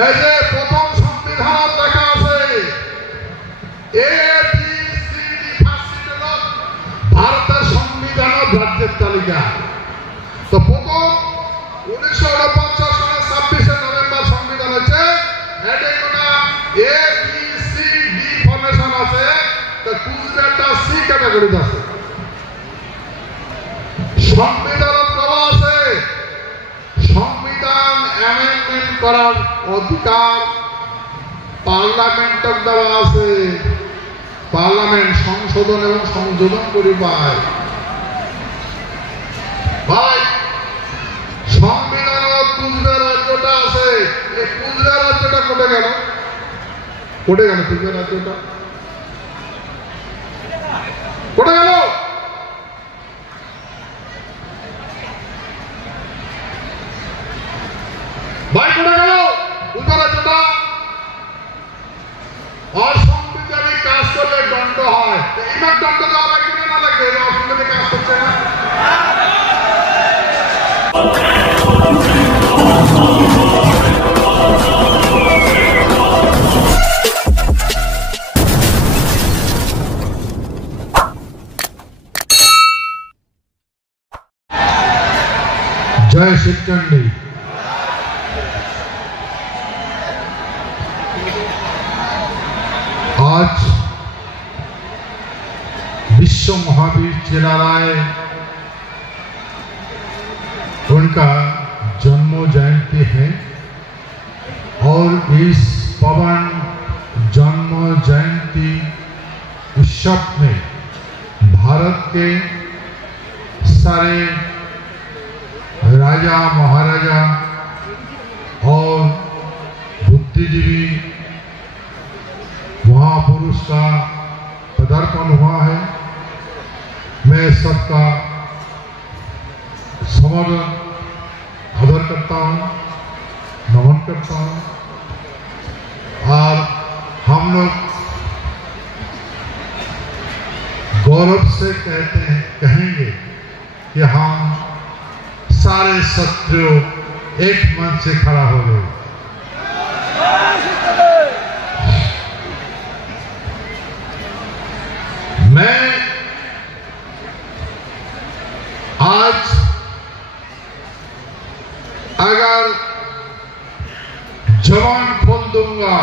এই যে প্রথম সংবিধান লেখা আছে ভারতের সংবিধান রাজ্যের তালিকা। তো প্রথম 1949 সালের 26শে নভেম্বর সংবিধান হচ্ছে ABCD ফরমেশন আছে। তো কুচবিহারটা সি ক্যাটাগরিতে আছে। সংবিধান দেওয়া আছে সংবিধান অ্যামেন্ডমেন্ট করার অধিকার পার্লামেন্টক দেওয়া আছে। পার্লামেন্ট সংশোধন এবং সংযোজন করে পায়। ভাই সংবিধান কুচবিহার রাজ্যটা আছে। এই কুচবিহার রাজ্যটা কোটে গেল? কোটে গেল কুচবিহার রাজ্যটা? কোটে গেল? ভাই কোটে গেল কুচবিহার রাজ্যটা? অসাংবিধানিক কাজ করলে দণ্ড হয়। এইবার দণ্ড দেওয়া লাগবে না লাগবে? অসাংবিধানিক কাজ করছে না। जय शिवचंडी। आज विश्व महावीर चिराराय उनका जन्म जयंती है और इस पवन जन्म जयंती उत्सव में भारत के सारे राजा महाराजा और बुद्धिजीवी महापुरुष का पदार्पण हुआ है। मैं सबका समर्पण आदर करता हूँ, नमन करता हूँ। और हम लोग गौरव से कहेंगे कि हम सारे शत्रु एक मन से खड़ा हो गए। मैं आज अगर जवान खोल दूंगा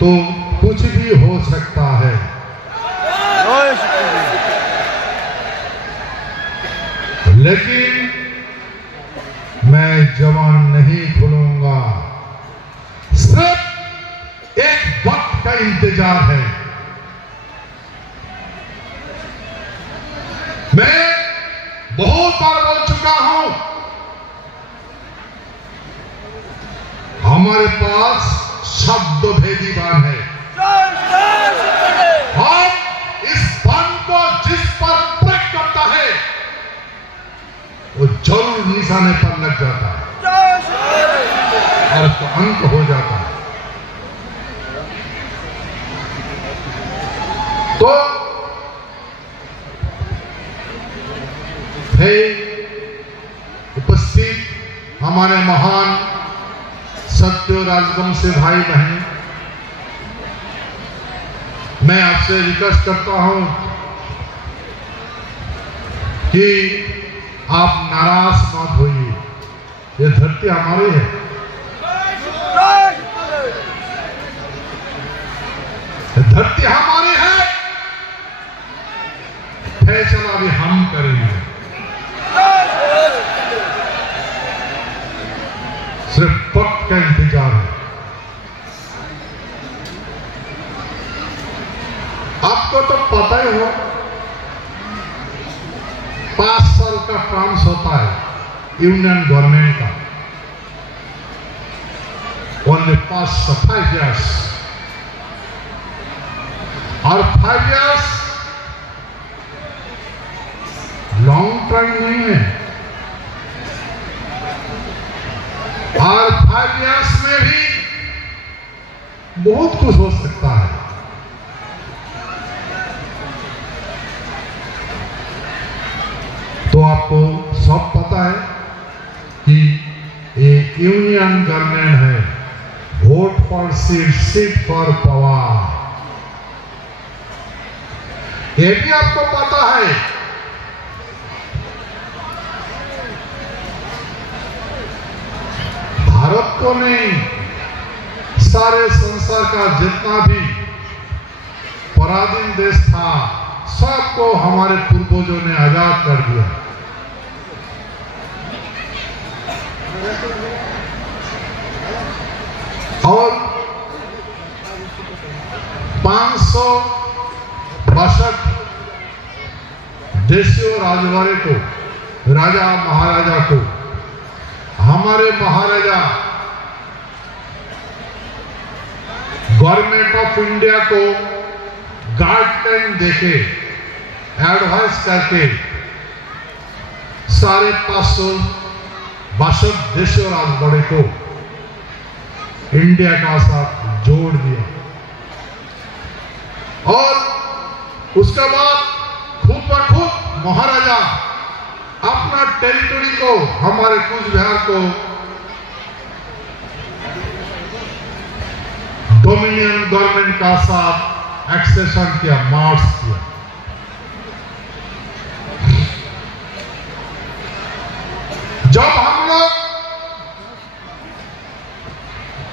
तो कुछ भी हो सकता है। लेकिन मैं जवान नहीं खोलूंगा। सिर्फ एक वक्त का इंतजार है। मैं बहुत बार बोल चुका हूं, हमारे पास शब्द भेदी बाण है। हम इस बाण को जिस पर प्रयोग करता है वो जरूर निशाने पर लग जाता है और उसका अंत हो जाता है। तो है उपस्थित हमारे महान सत्य राजवंशी भाई बहन, मैं आपसे रिक्वेस्ट करता हूं कि आप नाराज मत होइए। ये धरती हमारी है। धरती हमारी है। फैसला भी हम करेंगे। सिर्फ वक्त का इंतजार है। आपको तो पता ही हो 5 साल का टर्म्स होता है यूनियन गवर्नमेंट का। ओनली 5 years और 5 years लॉन्ग टाइम नहीं है। और 5 years में भी बहुत कुछ हो सकता है। तो आपको सब पता है कि ये यूनियन इंडियन गवर्नमेंट है, vote for seat, seat for power. ये भी आपको पता है। भारत को नहीं, सारे संसार का जितना भी पराधीन देश था, सबको हमारे पूर्वजों ने आजाद कर दिया। और 562 देशियों राजवाड़े को, राजा महाराजा को, हमारे महाराजा गवर्नमेंट ऑफ इंडिया को गाइडलाइन देके, एडवाइस करके सारे 562 देशियों राजवाड़े को इंडिया का साथ जोड़ दिया। और उसके बाद खुद ब खुद महाराजा अपना टेरिटरी को, हमारे कूच बिहार को डोमिनियन गवर्नमेंट का साथ एक्सेशन किया, मार्च किया। जब हम लोग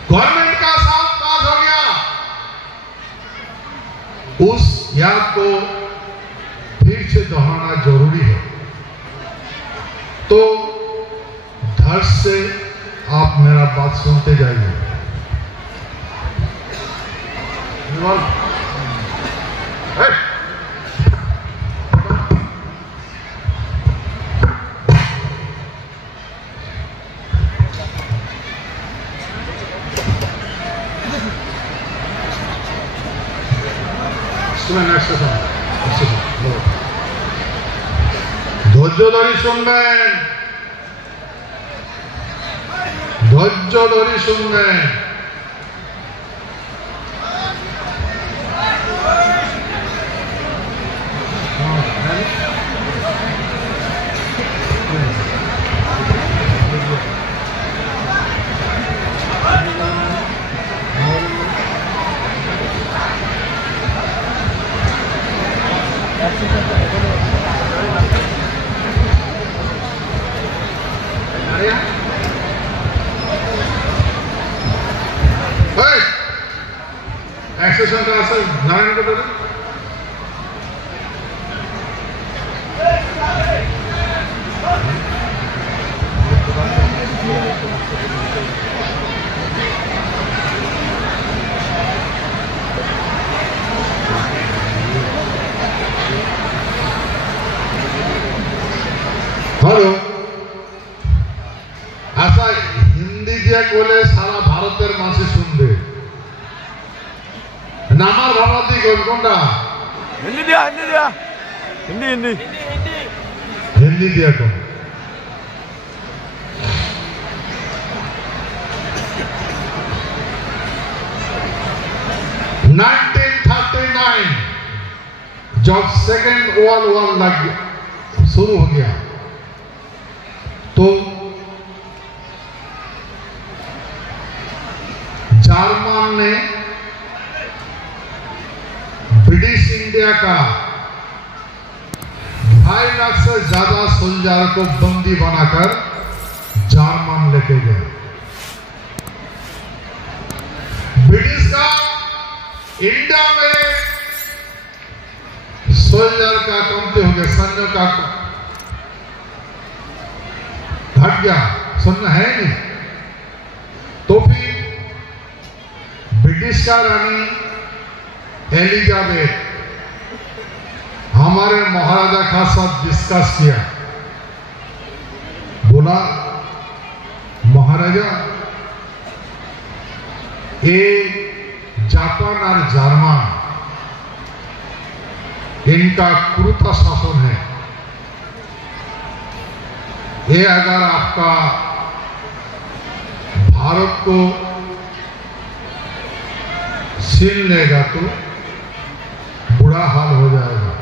गवर्नमेंट का साथ पास हो गया, उस याद को फिर से दोहराना जरूरी है। तो धैर्य से आप मेरा बात सुनते जाइए। ধৈর্য ধরে শুনবেন, ধৈর্য ধরে শুনবেন। एक्सेशन का असर नारायण को दे। हेलो, ऐसा हिंदी दिया बोले सारा भारतेर मानसी सुनबे नामार भारती कोनकोनटा हिंदी दिया हिंदी हिंदी हिंदी दिया को 1939 जब सेकेंड वर्ल्ड वॉर शुरू हो गया तो जर्मन ने ब्रिटिश इंडिया का 2.5 लाख से ज्यादा सोल्जर को बंदी बनाकर जर्मन लेके गए। ब्रिटिश का इंडिया में सोल्जर का कमते हो गया, सैन्य का घट गया, सुनना है नहीं। तो फिर ब्रिटिश का रानी एलिजाबेथ हमारे महाराजा का साथ डिस्कस किया, बोला महाराजा ये जापान और जर्मन इनका क्रूरता शासन है, ये अगर आपका भारत को छीन लेगा तो बुरा हाल हो जाएगा।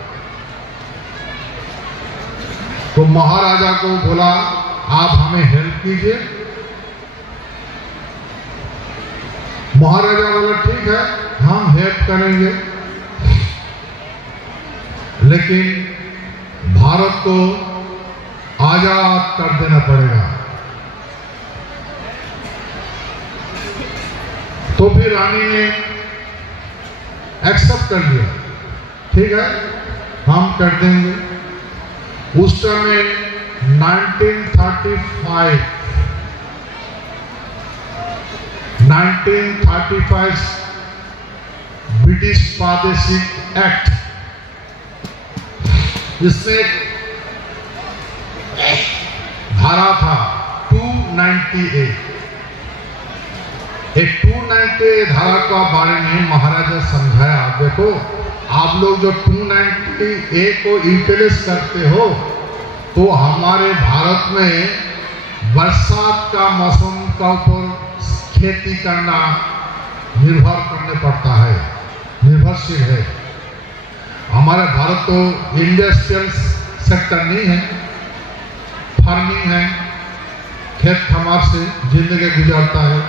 तो महाराजा को बोला आप हमें हेल्प कीजिए, महाराजा बोला ठीक है हम हेल्प करेंगे, लेकिन भारत को आजाद कर देना पड़ेगा। तो फिर रानी ने एक्सेप्ट कर लिया, ठीक है हम कर देंगे। उस समय 1935 ब्रिटिश प्रादेशिक एक्ट, इसमें एक धारा था 298। एक 298 धारा का बारे में महाराजा समझाया, देखो आप लोग जो 290A को यूटिलाइज करते हो तो हमारे भारत में बरसात का मौसम का ऊपर खेती करना निर्भर करने पड़ता है, निर्भरशील है। हमारा भारत तो इंडस्ट्रियल सेक्टर नहीं है, फार्मिंग है, खेत खमार से जिंदगी गुजारता है।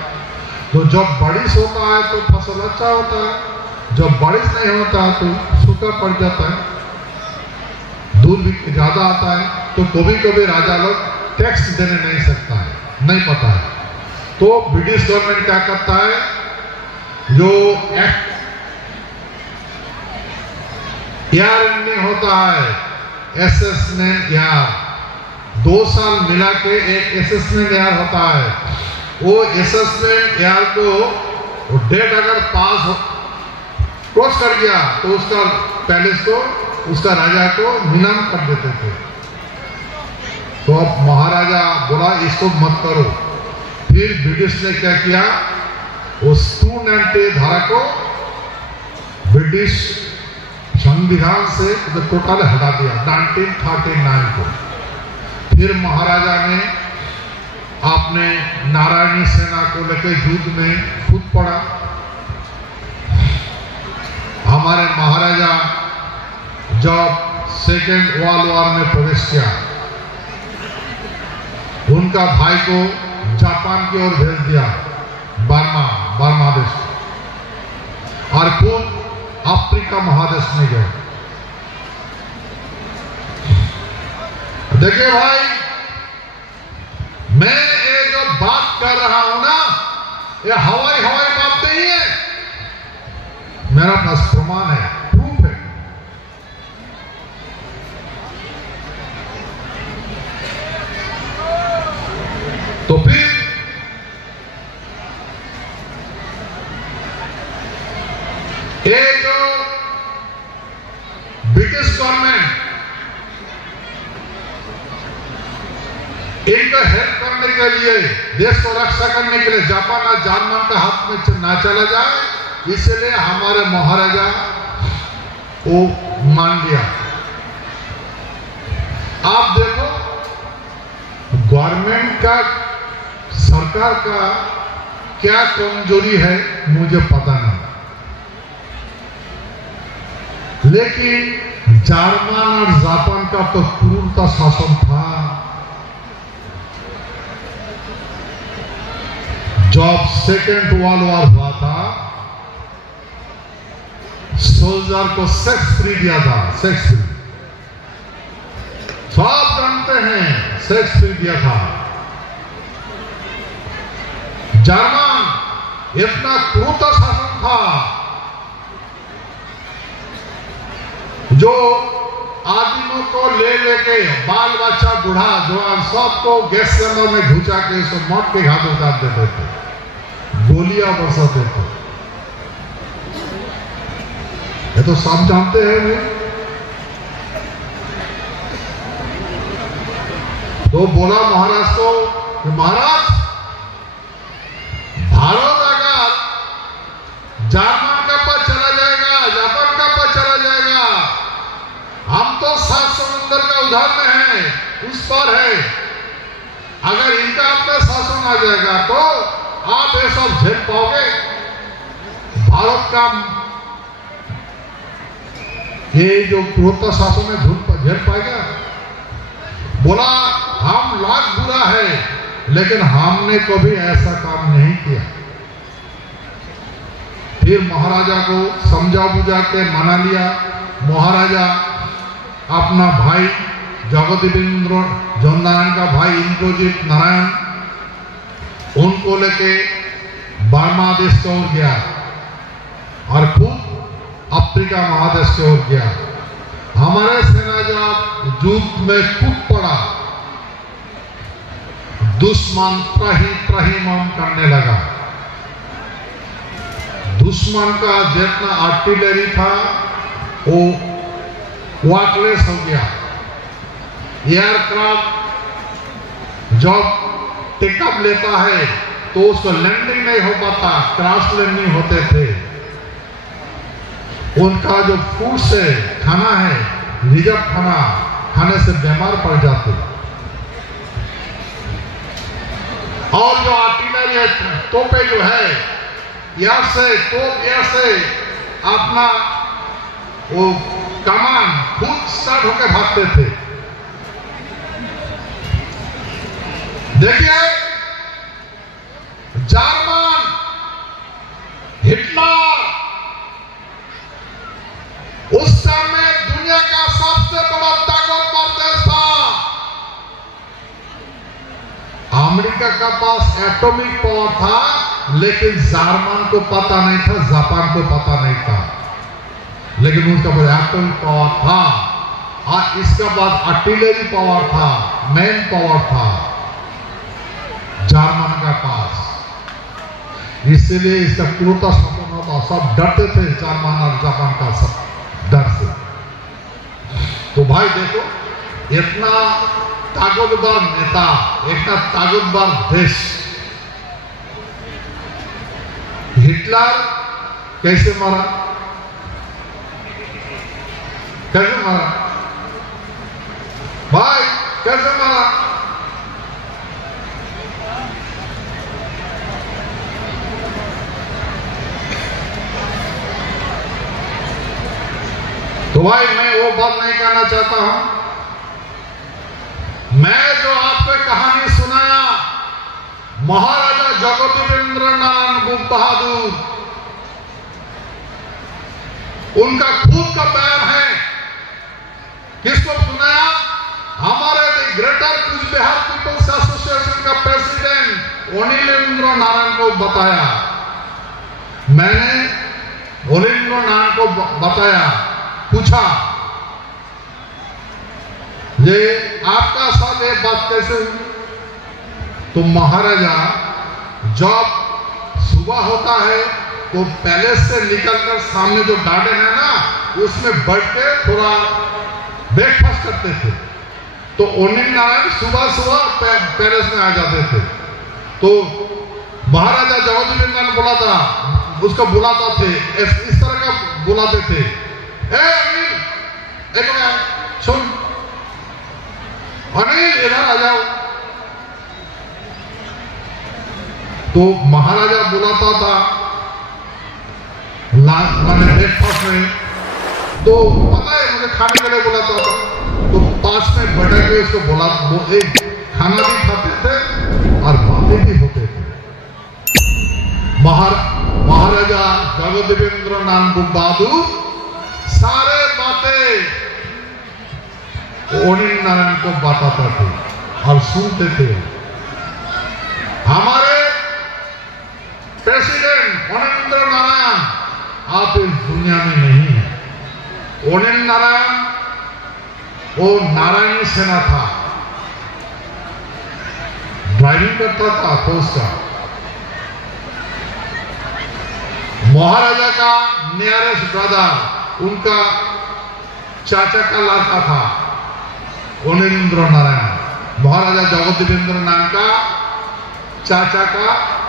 तो जब बारिश होता है तो फसल अच्छा होता है, जब बारिश नहीं होता है तो सूखा पड़ जाता है, दूध भी ज्यादा आता है। तो कभी कभी राजा लोग टैक्स देने नहीं सकता है, नहीं पता है। तो ब्रिटिश गवर्नमेंट क्या करता है, जो यार एंडिंग होता है असेसमेंट यार, 2 साल मिला के एक असेसमेंट यार होता है। वो असेसमेंट यार को डेट अगर पास क्रॉस कर गया तो उसका पैलेस को, उसका राजा को नीलाम कर देते थे। तो अब महाराजा बोला इसको मत करो। फिर ब्रिटिश ने क्या किया, उस 290 धारा को ब्रिटिश संविधान से टोटल हटा दिया 1939 को। फिर महाराजा ने आपने नारायणी सेना को लेकर युद्ध में कूद पड़ा। हमारे महाराजा जब सेकेंड वर्ल्ड वॉर में प्रवेश किया, उनका भाई को जापान की ओर भेज दिया, बर्मा देश, और खुद अफ्रीका महादेश में गए। देखिए भाई, मैं ये जो बात कर रहा हूं ना, ये हवाई बात नहीं है, मेरा पास प्रमाण है, प्रूफ है। तो फिर ये जो ब्रिटिश गवर्नमेंट इनको हेल्प करने के लिए, देश को रक्षा करने के लिए जापान और जर्मन के हाथ में ना चला जाए, इसलिए हमारे महाराजा वो मान लिया। आप देखो गवर्नमेंट का, सरकार का क्या कमजोरी है मुझे पता नहीं, लेकिन जर्मन और जापान का तो क्रूरता शासन था। जब सेकेंड वर्ल्ड वॉर हुआ था, सोल्जर को सेक्स फ्री दिया था, सेक्स फ्री, सब जानते हैं, सेक्स फ्री दिया था। जर्मन इतना क्रूरता शासन था, जो आदमियों को ले लेके बाल बच्चा बूढ़ा जवान सबको गैस चैम्बर में घुसा के उसको मौत के घाट उतार देते थे, गोलियां बरसाते थे। ये तो सब जानते हैं वे। तो बोला महाराज को कि महाराज, भारत अगर जर्मन का पास चला जाएगा, जापान का पास चला जाएगा, हम तो 7 समुद्र का उधार में है, उस पर है। अगर इनका अपना शासन आ जाएगा तो आप ये सब झेल पाओगे? भारत का ये जो क्रूरता शासन है झेल पाएगा? बोला हम लाख बुरा है, लेकिन हमने कभी ऐसा काम नहीं किया। फिर महाराजा को समझा बुझा के मना लिया। महाराजा अपना भाई जगदेवेंद्र जौननारायण का भाई इंद्रजीत नारायण, उनको लेके बर्मा देश की ओर गया और खुद अफ्रीका महादेश की ओर गया। हमारे सेना जब युद्ध में कूद पड़ा, दुश्मन त्राहिमाम करने लगा। दुश्मन का जितना आर्टिलरी था वो वाटलेस हो गया। एयरक्राफ्ट जब टेकअप लेता है तो उसको लैंडिंग नहीं हो पाता, क्रैश लैंडिंग होते थे। उनका जो फूड से खाना है, रिजर्व खाना खाने से बीमार पड़ जाते। और जो आर्टिलरी है, तोपे जो है, यहाँ से तोप यहाँ से अपना वो कमान खुद स्टार्ट होकर भागते थे। देखिए जर्मन हिटलर उस समय दुनिया का सबसे बड़ा ताकतवर देश था। अमेरिका का पास एटॉमिक पावर था, लेकिन जर्मन को पता नहीं था, जापान को पता नहीं था, लेकिन उनका पास एटॉमिक पावर था। और इसके बाद आर्टिलरी पावर था, मैन पावर था जर्मन का पास। इसलिए इसका क्रूरता सपन होता, सब डरते थे जर्मन और जापान का सब डर से। तो भाई देखो, इतना ताकतवर नेता, इतना ताकतवर देश, हिटलर कैसे मरा? कैसे मरा भाई, कैसे मरा? तो भाई मैं वो बात नहीं कहना चाहता हूं। मैं जो आपको कहानी सुनाया, महाराजा जगदेवेंद्र नारायण बहादुर, उनका खुद का बयान है। किसको सुनाया? हमारे ग्रेटर कूचबिहार पीपल्स एसोसिएशन का प्रेसिडेंट अनिलेंद्र नारायण को बताया। मैंने अनिलेंद्र नारायण को बताया, पूछा ये आपका साथ ये बात कैसे हुई? तो महाराजा जब सुबह होता है तो पैलेस से निकलकर सामने जो गार्डन है ना, उसमें बैठ के थोड़ा ब्रेकफास्ट करते थे। तो अनिल नारायण सुबह सुबह पैलेस में आ जाते थे। तो महाराजा जगदेवेंद्र नारायण बुलाता, उसको बुलाता थे, इस तरह का बुलाते थे, अनिल एक मिनट सुन, अनिल इधर आ जाओ। तो महाराजा बुलाता था मैंने ब्रेकफास्ट में, तो पता है मुझे खाने के लिए बुलाता था। तो पास में बैठ के उसको बुला, खाना भी खाते थे और बातें भी होते थे। महाराजा जगदेवेंद्र नारायण बहादुर सारे बातें अनिल नारायण को बताते थे और सुनते थे। हमारे प्रेसिडेंट अनिलेंद्र नारायण आप इस दुनिया में नहीं है। अनिल नारायण वो नारायणी सेना था, ड्राइविंग करता था फौज का। महाराजा का नियरेस्ट ब्रदर, उनका चाचा का लड़का था अनिलेंद्र नारायण। महाराजा जगदेवेंद्र नारायण का चाचा का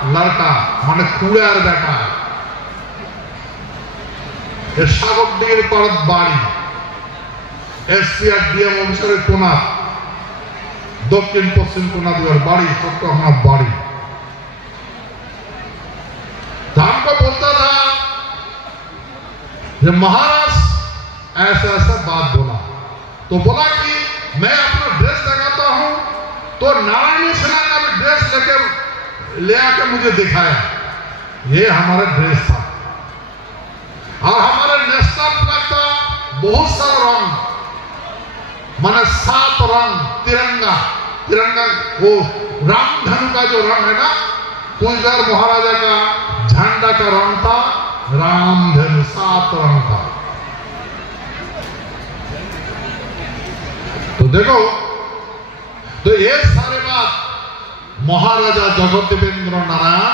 लड़का, माने खुड़ार बेटा। सागरडीर पाड़त बाड़ी, एसपीआर অফিসারের কোনা, দক্ষিণ পশ্চিম কোনা দুয়ার বাড়ি, চট্টগ্রাম বাড়ি। हमको बोलता था जब महाराज ऐसा ऐसा बात बोला, तो बोला कि मैं अपना ड्रेस लगाता हूं, तो नारायणी सेना का भी ड्रेस लेके ले आकर मुझे दिखाया। ये हमारा ड्रेस था। और हमारे नेशनल फ्लैग का बहुत सारा रंग, माने 7 रंग तिरंगा, तिरंगा वो रामधनु का जो रंग है ना, कुलजार महाराजा का झंडा का रंग था रामधनु, 7 रंग था। तो देखो, तो ये सारे बात महाराजा जगदेवेंद्र नारायण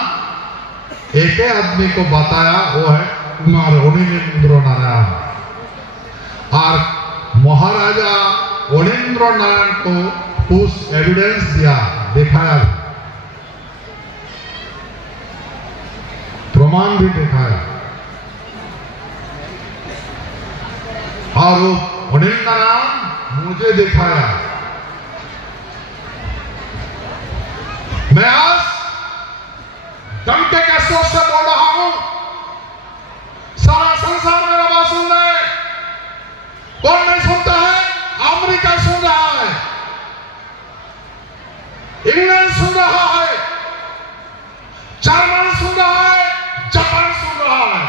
एक आदमी को बताया, वो है कुमार अनिलेंद्र नारायण। और महाराजा अनिलेंद्र नारायण को कुछ एविडेंस दिया, दिखाया, प्रमाण भी दिखाया। और वो अनिलेंद्र नारायण मुझे दिखाया। मैं आज डंके के शोर से बोल रहा हूं, सारा संसार मेरा बात सुन रहे। कौन नहीं सुनता है? अमेरिका सुन रहा है, इंग्लैंड सुन रहा है, जर्मन सुन रहा है, जापान सुन रहा है।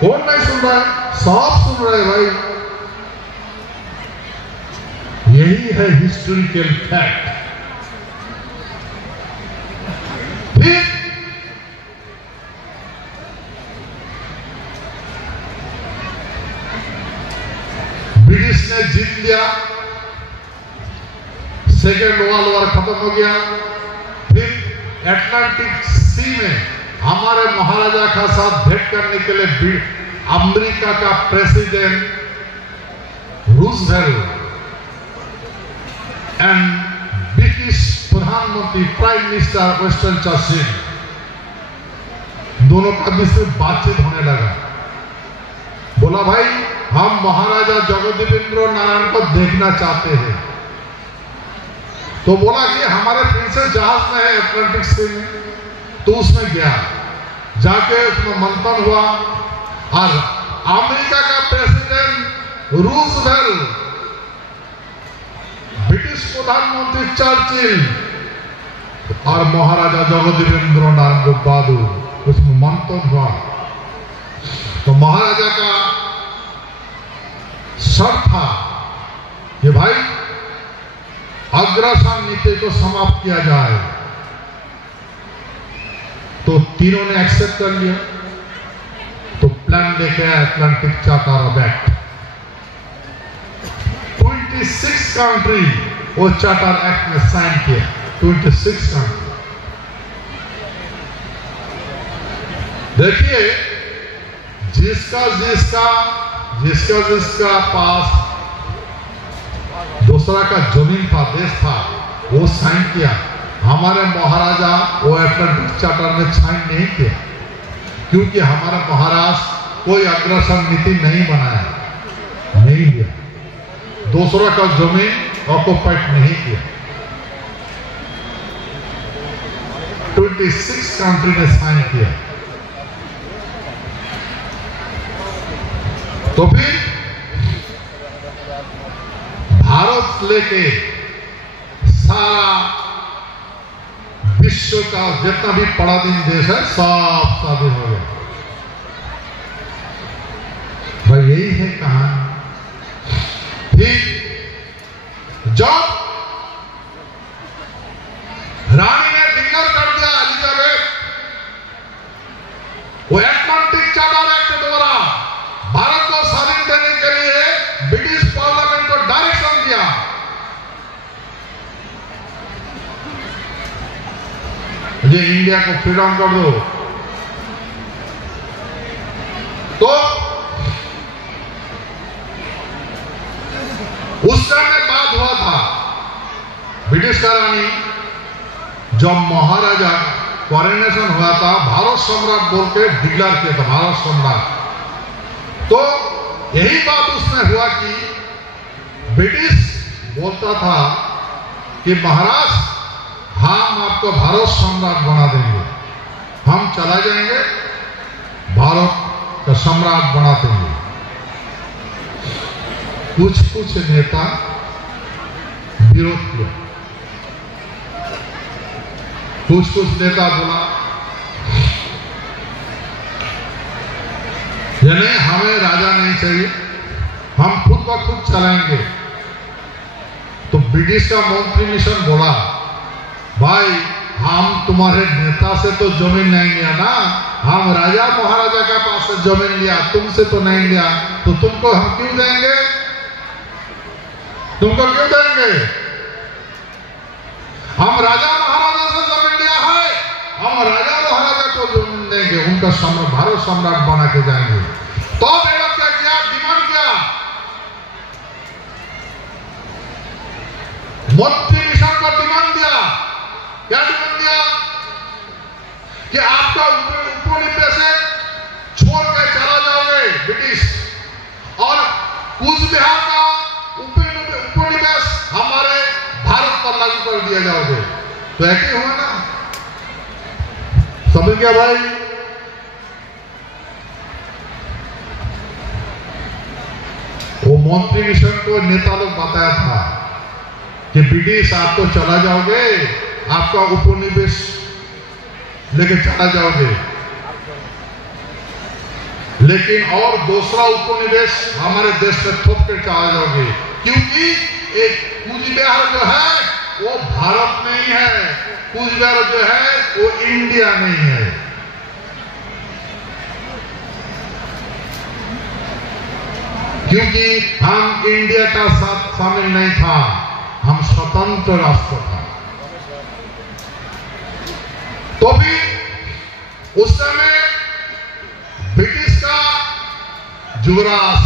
कौन नहीं सुन रहा है? सब सुन रहे भाई। यही है हिस्टोरिकल फैक्ट। फिर ब्रिटिश ने जीत लिया, सेकेंड वर्ल्ड वॉर खत्म हो गया। फिर अटलांटिक सी में हमारे महाराजा का साथ भेंट करने के लिए अमेरिका का प्रेसिडेंट रूजवेल्ट एंड ब्रिटिश प्रधानमंत्री प्राइम मिनिस्टर वेस्टर्न चर्चिल, दोनों का बीच में बातचीत होने लगा। बोला भाई हम महाराजा जगदेवेंद्र नारायण को देखना चाहते हैं। तो बोला कि हमारे प्रिंसेस जहाज में है अटलांटिक सी में। तो उसमें गया, जाके उसमें मंथन हुआ और अमेरिका का प्रेसिडेंट रूजवेल्ट, ब्रिटिश प्रधानमंत्री चर्चिल और महाराजा जगदेवेंद्र नारायण बहादुर, उसमें मंथन हुआ। तो महाराजा का शर्त था कि भाई अग्रसन नीति को समाप्त किया जाए। तो तीनों ने एक्सेप्ट कर लिया। तो प्लान लेके आया Atlantic charter of act. 26 country वो चार्टर एक्ट में साइन किया, 26 कंट्री। देखिए जिसका पास दूसरा का जमीन था, देश था, वो साइन किया। हमारे महाराजा वो अटलांटिक चार्टर में साइन नहीं किया, क्योंकि हमारा महाराज कोई अग्रसर नीति नहीं बनाया, नहीं लिया, दूसरा का जमीन ऑक्युपाइड नहीं किया। 26 कंट्री ने साइन किया। तो फिर भारत लेके सारा विश्व का जितना भी पराधीन देश है सब स्वाधीन हो गया। भाई यही है कहानी। फिर जब रानी ने डिक्लेयर कर दिया एलिजाबेथ, वो अटलांटिक चार्टर एक्ट के द्वारा भारत को स्वाधीन देने के लिए ब्रिटिश पार्लियामेंट को डायरेक्शन दिया। ये इंडिया को फ्रीडम कर दो। तो उस समय बात हुआ था ब्रिटिश का रानी, जब महाराजा कॉरोनेशन हुआ था, भारत सम्राट बोल के डिक्लेयर किया था, भारत सम्राट। तो यही बात उसमें हुआ कि ब्रिटिश बोलता था कि महाराज हम आपको भारत सम्राट बना देंगे, हम चला जाएंगे, भारत का सम्राट बना देंगे। कुछ नेता विरोध किया, कुछ नेता बोला यानी हमें राजा नहीं चाहिए, हम खुद ब खुद चलाएंगे। तो ब्रिटिश का मंत्री मिशन बोला, भाई हम तुम्हारे नेता से तो जमीन नहीं लिया ना, हम राजा महाराजा के पास से जमीन लिया, तुमसे तो नहीं लिया, तो तुमको हम क्यों देंगे? तुमको क्यों देंगे? हम राजा महाराजा से जमीन लिया है, हम राजा महाराजा को जमीन देंगे, उनका भारत सम्राट बना के जाएंगे। तो मेरा क्या किया, डिमांड किया, मंत्री मिशन को डिमांड दिया। क्या डिमांड दिया? कि आपका उपनिवेश छोड़ के चला जाओगे ब्रिटिश, और कूच बिहार का उपनिवेश हमारे भारत पर लागू कर दिया जाओगे। तो ऐसे हुआ ना, समझ गया भाई? वो मंत्री मिशन को नेता लोग बताया था कि ब्रिटिश आप तो चला जाओगे, आपका उपनिवेश लेके चला जाओगे, लेकिन और दूसरा उपनिवेश हमारे देश में थोप कर चला जाओगे, क्योंकि एक कूच बिहार जो है वो भारत नहीं है, कूच बिहार जो है वो इंडिया नहीं है। क्योंकि हम इंडिया का साथ शामिल नहीं था, हम स्वतंत्र राष्ट्र था। तो भी उस समय ब्रिटिश का युवराज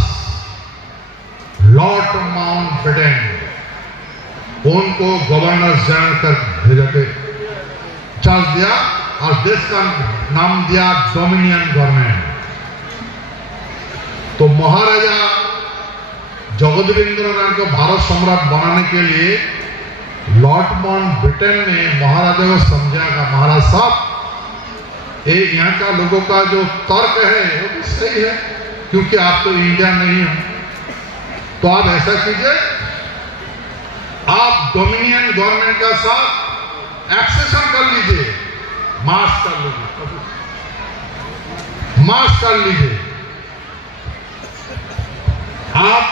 लॉर्ड माउंटबेटन, उनको गवर्नर जनरल कर भेजा के चार्ज दिया और देश का नाम दिया डोमिनियन गवर्नमेंट। तो महाराजा जगदेवेंद्रनाथ को भारत सम्राट बनाने के लिए लॉर्ड माउंटबेटन ने महाराजा को समझाया, महाराज साहब एक यहाँ का लोगों का जो तर्क है वो भी सही है, क्योंकि आप तो इंडिया नहीं हो, तो आप ऐसा कीजिए, आप डोमिनियन गवर्नमेंट का साथ एक्सेशन कर लीजिए, मार्च कर लीजिए, मार्च कर लीजिए, आप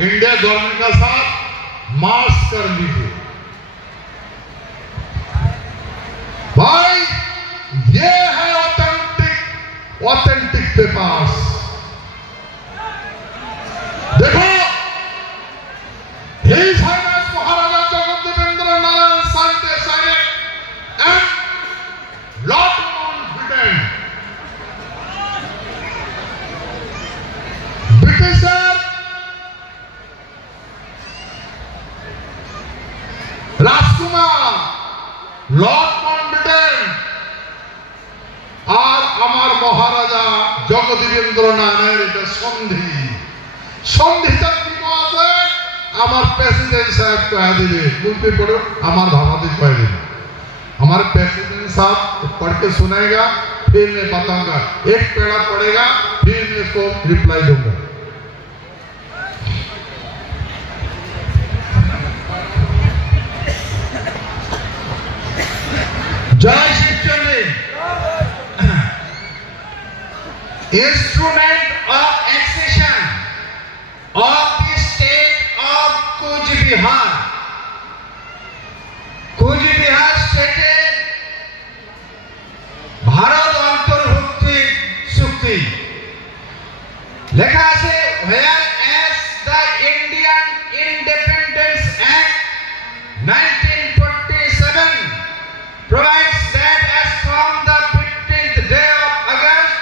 इंडिया गवर्नमेंट का साथ मार्च कर लीजिए। भाई ये है ऑथेंटिक पेपर्स। देखो, His Highness Maharaja Jagadivendranath Narayan signed a signet and Lord Mountbatten, Britisher Rajkumar Lord Mountbatten और আমার মহারাজা জগদেবেন্দ্রনাথের এটা সন্ধিটা কি আছে, আমার प्रेसिडेंट साहब कह दिए, मुझे पढ़ो, हमारे भावादी कह दिए, हमारे प्रेसिडेंट साहब पढ़ के सुनाएगा, फिर मैं बताऊंगा, एक पेड़ा पड़ेगा, फिर मैं इसको रिप्लाई दूंगा। जय श्री चंद्र। Instrument of accession of the state of Cooch Behar. Cooch Behar state Bharat अंतर्भुक्ति चुक्ति लेखा আছে, whereas the Indian Independence Act 1947 provides that as from the 15th day of August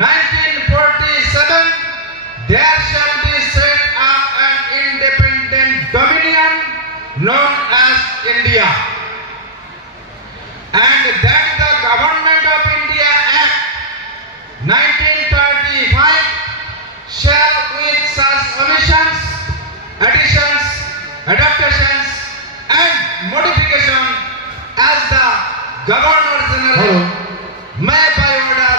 1947 there shall be set up an independent dominion known as India, and that the Government of India Act 1935 shall with such omissions, additions, adaptations and modification as the Governor General may by order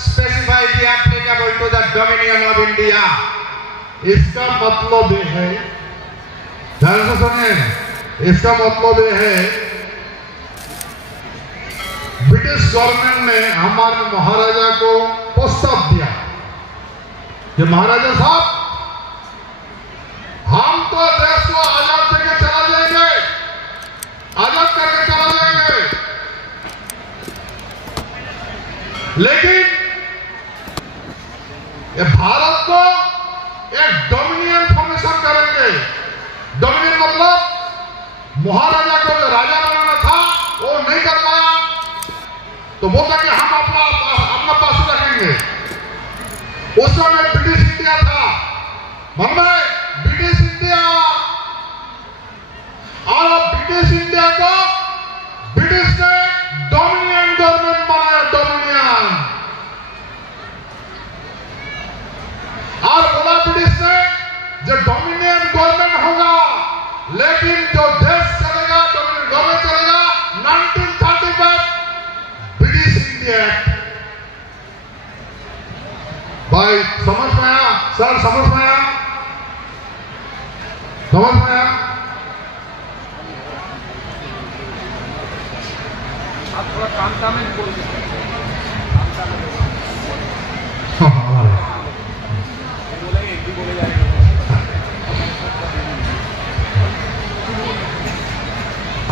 specify be applicable to the Dominion of India. इसका मतलब ये है, ध्यान से सुनिए, इसका मतलब ये है ब्रिटिश गवर्नमेंट ने हमारे महाराजा को प्रस्ताव दिया कि महाराजा साहब हम तो देश को आजाद करके चला जाएंगे, आजाद करके चला जाएंगे, लेकिन ये भारत को एक डोमिनियन फॉर्मेशन करेंगे। डोमिनियन मतलब महाराजा को जो राजा बनाना था वो नहीं कर पाया, तो बोलता कि हम अपना पास रखेंगे। उस समय ब्रिटिश इंडिया था, मन में ब्रिटिश इंडिया, और ब्रिटिश इंडिया को ब्रिटिश ने डोमिनियन गवर्नमेंट बनाया, डोमिनियन, और बोला ब्रिटिश ने जो डोमिनियन गवर्नमेंट होगा, लेकिन जो देश चलेगा, डोमिनियन गवर्नमेंट चलेगा 1935 ब्रिटिश इंडिया एक्ट। भाई समझ में आया? सर समझ में आया? समझ में आया? आप थोड़ा काम में बोल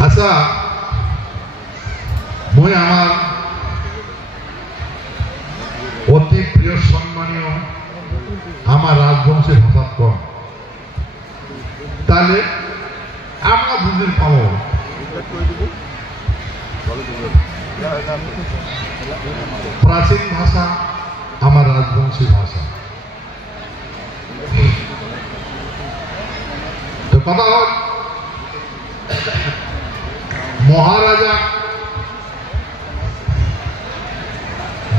আচ্ছা, মই আমার অতি প্রিয় সম্মানীয় আমার রাজবংশী ভাষা কম, তাহলে আমরা দুদিন পাবো। প্রাচীন ভাষা আমার রাজবংশী ভাষা। তো কথা হল মহারাজা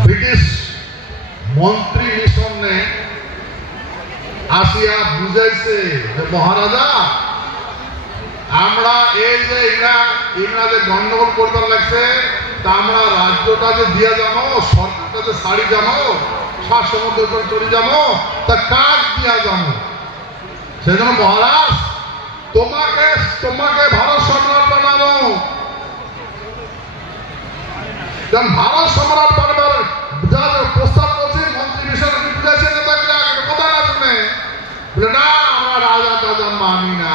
ব্রিটিশ মন্ত্রী মিশনে আসিয়া বুঝাইছে যে মহারাজা আমরা এই যে ইংরাজে গন্ডগোল করবার লাগছে, তা আমরা রাজ্যটা যে দিয়া যাবো, সরকারটা যে ছাড়ি যাবো, সাত সমুদ্র চলে যাবো, তা কাজ দিয়া যাবো। সেজন্য মহারাজ তোমাকে ভারত সম্রাট বানাবো। ভারত সম্রাট বানাবার যা প্রস্তাব করছি মন্ত্রী বিষয় বুঝাইছে নেতাকে কথা না শুনে বলে না, আমরা রাজা টাজা মানি না,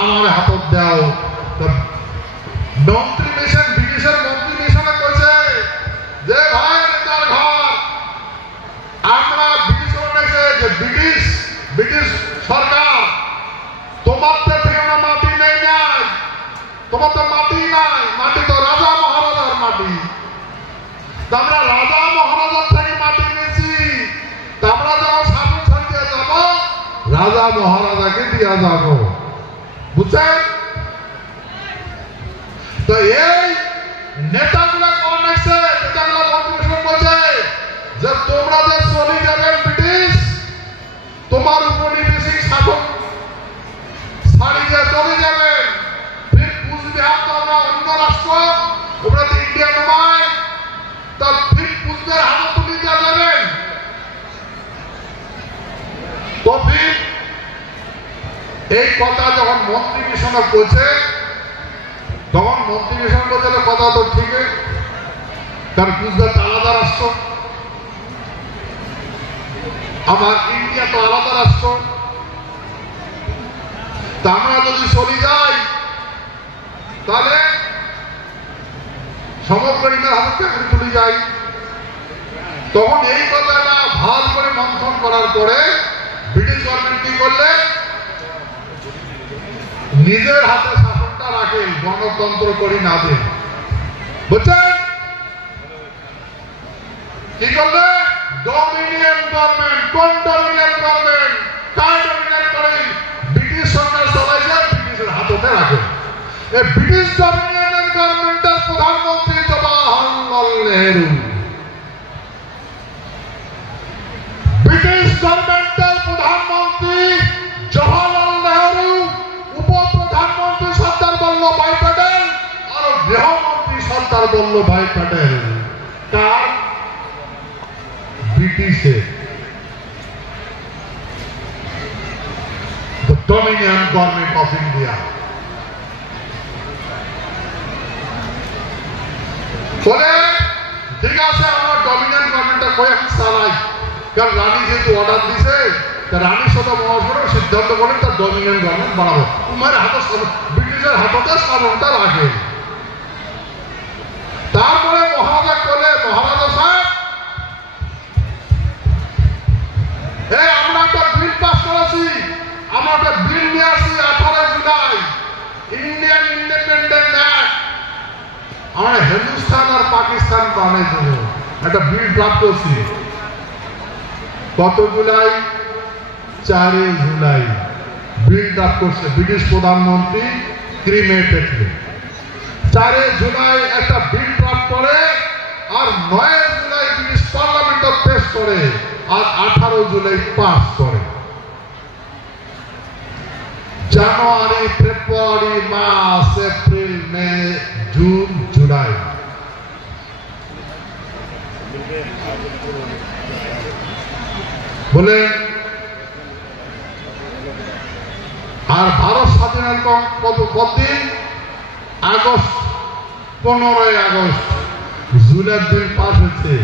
আমার হাতত দাও। মন্ত্রী মিশন, ব্রিটিশের মন্ত্রী মিশনে কইছে যে ভাই নেতার ঘর, আমরা ব্রিটিশ বলেছে যে ব্রিটিশ সরকার তোমার থেকে আমরা মাটি নেই নাই, তোমার তো মাটি নাই, মাটি তো রাজা মহারাজার মাটি। আমরা রাজা মহারাজার থেকে মাটি নিয়েছি, আমরা যখন শাসন ছাড়িয়ে যাব রাজা মহারাজাকে দিয়া যাব, বুঝছেন? তো এই নেতাগুলা কোন লাগছে, নেতাগুলা মন্ত্রিসভা বলছে যে তোমরা যে চলে যাবেন ব্রিটিশ, তোমার উপনিবেশিক শাসন ছাড়িয়ে চলে যাবেন, ফির কুচবিহার তো আমরা অন্য রাষ্ট্র, ওরা তো ইন্ডিয়া নয়, তা ফির কুচবিহার হাতে তুলে দিয়ে যাবেন। তো ফির এই কথা যখন মন্ত্রী মিশনে বলছে, তখন মন্ত্রী মিশন বলছে কথা তো ঠিক, কারণ কুচবিহার তো আলাদা রাষ্ট্র, আমার ইন্ডিয়া তো আলাদা রাষ্ট্র, তা আমরা যদি চলে যাই তাহলে সমগ্র ইন্ডিয়ার হাতে চাকরি তুলে যাই। তখন এই কথাটা ভাল করে মন্থন করার পরে ব্রিটিশ গভর্নমেন্ট কি করলে নিজের হাতে শাসনটা রাখে, গণতন্ত্র করি না দেন, বুঝছেন? কি করলে ডোমিনিয়ন গভর্নমেন্ট, কোন ডোমিনিয়ন গভর্নমেন্ট, কার ডোমিনিয়ন করে ব্রিটিশ সরকার চালাইছে, ব্রিটিশের হাতে রাখে। এই ব্রিটিশ ডোমিনিয়ন গভর্নমেন্টের প্রধানমন্ত্রী জওয়াহরলাল নেহরু, ব্রিটিশ গভর্নমেন্টের প্রধানমন্ত্রী জওয়াহরলাল নেহরু, উপপ্রধানমন্ত্রী সর্দার বল্লভভাই প্যাটেল, আর গৃহমন্ত্রী সর্দার বল্লভভাই প্যাটেল কার? ব্রিটিশের। The Dominion Government of India. বলে ঠিক আছে, আমরা ডমিনিয়ন গভর্নমেন্টটা কয়েক চালাই, কারণ রানী যেহেতু অর্ডার দিছে, রানী সদা মহাসড়ক সিদ্ধান্ত করেন তার ডমিনিয়ন গভর্নমেন্ট বাড়াবো। উমার হাতে ব্রিটিশের হাততে সাধারণটা রাখে। তারপরে মহারাজা বলে, মহারাজা সাহেব আমরা একটা বিল পাস করেছি, আমরা একটা বিল নিয়ে আসি 18 জুলাই ইন্ডিয়ান ইন্ডিপেন্ডেন্ট অ্যাক্ট, আমরা হিন্দুস্তান আর পাকিস্তান বানাই দেবো, একটা বিল ড্রাফট করছি। কত জুলাই? 4 জুলাই বিল ড্রাফট করছে ব্রিটিশ প্রধানমন্ত্রী ক্রিমেটেডলি। 4 জুলাই একটা বিল ড্রাফট করে, আর 9 জুলাই ব্রিটিশ পার্লামেন্টে পেশ করে, আর 18 জুলাই পাস করে। জানুয়ারি, ফেব্রুয়ারি, মার্চ, এপ্রিল, মে, জুন, জুলাই বলে। আর ভারত স্বাধীনতা কতদিন? August, 15 August July bill pass হয়েছে।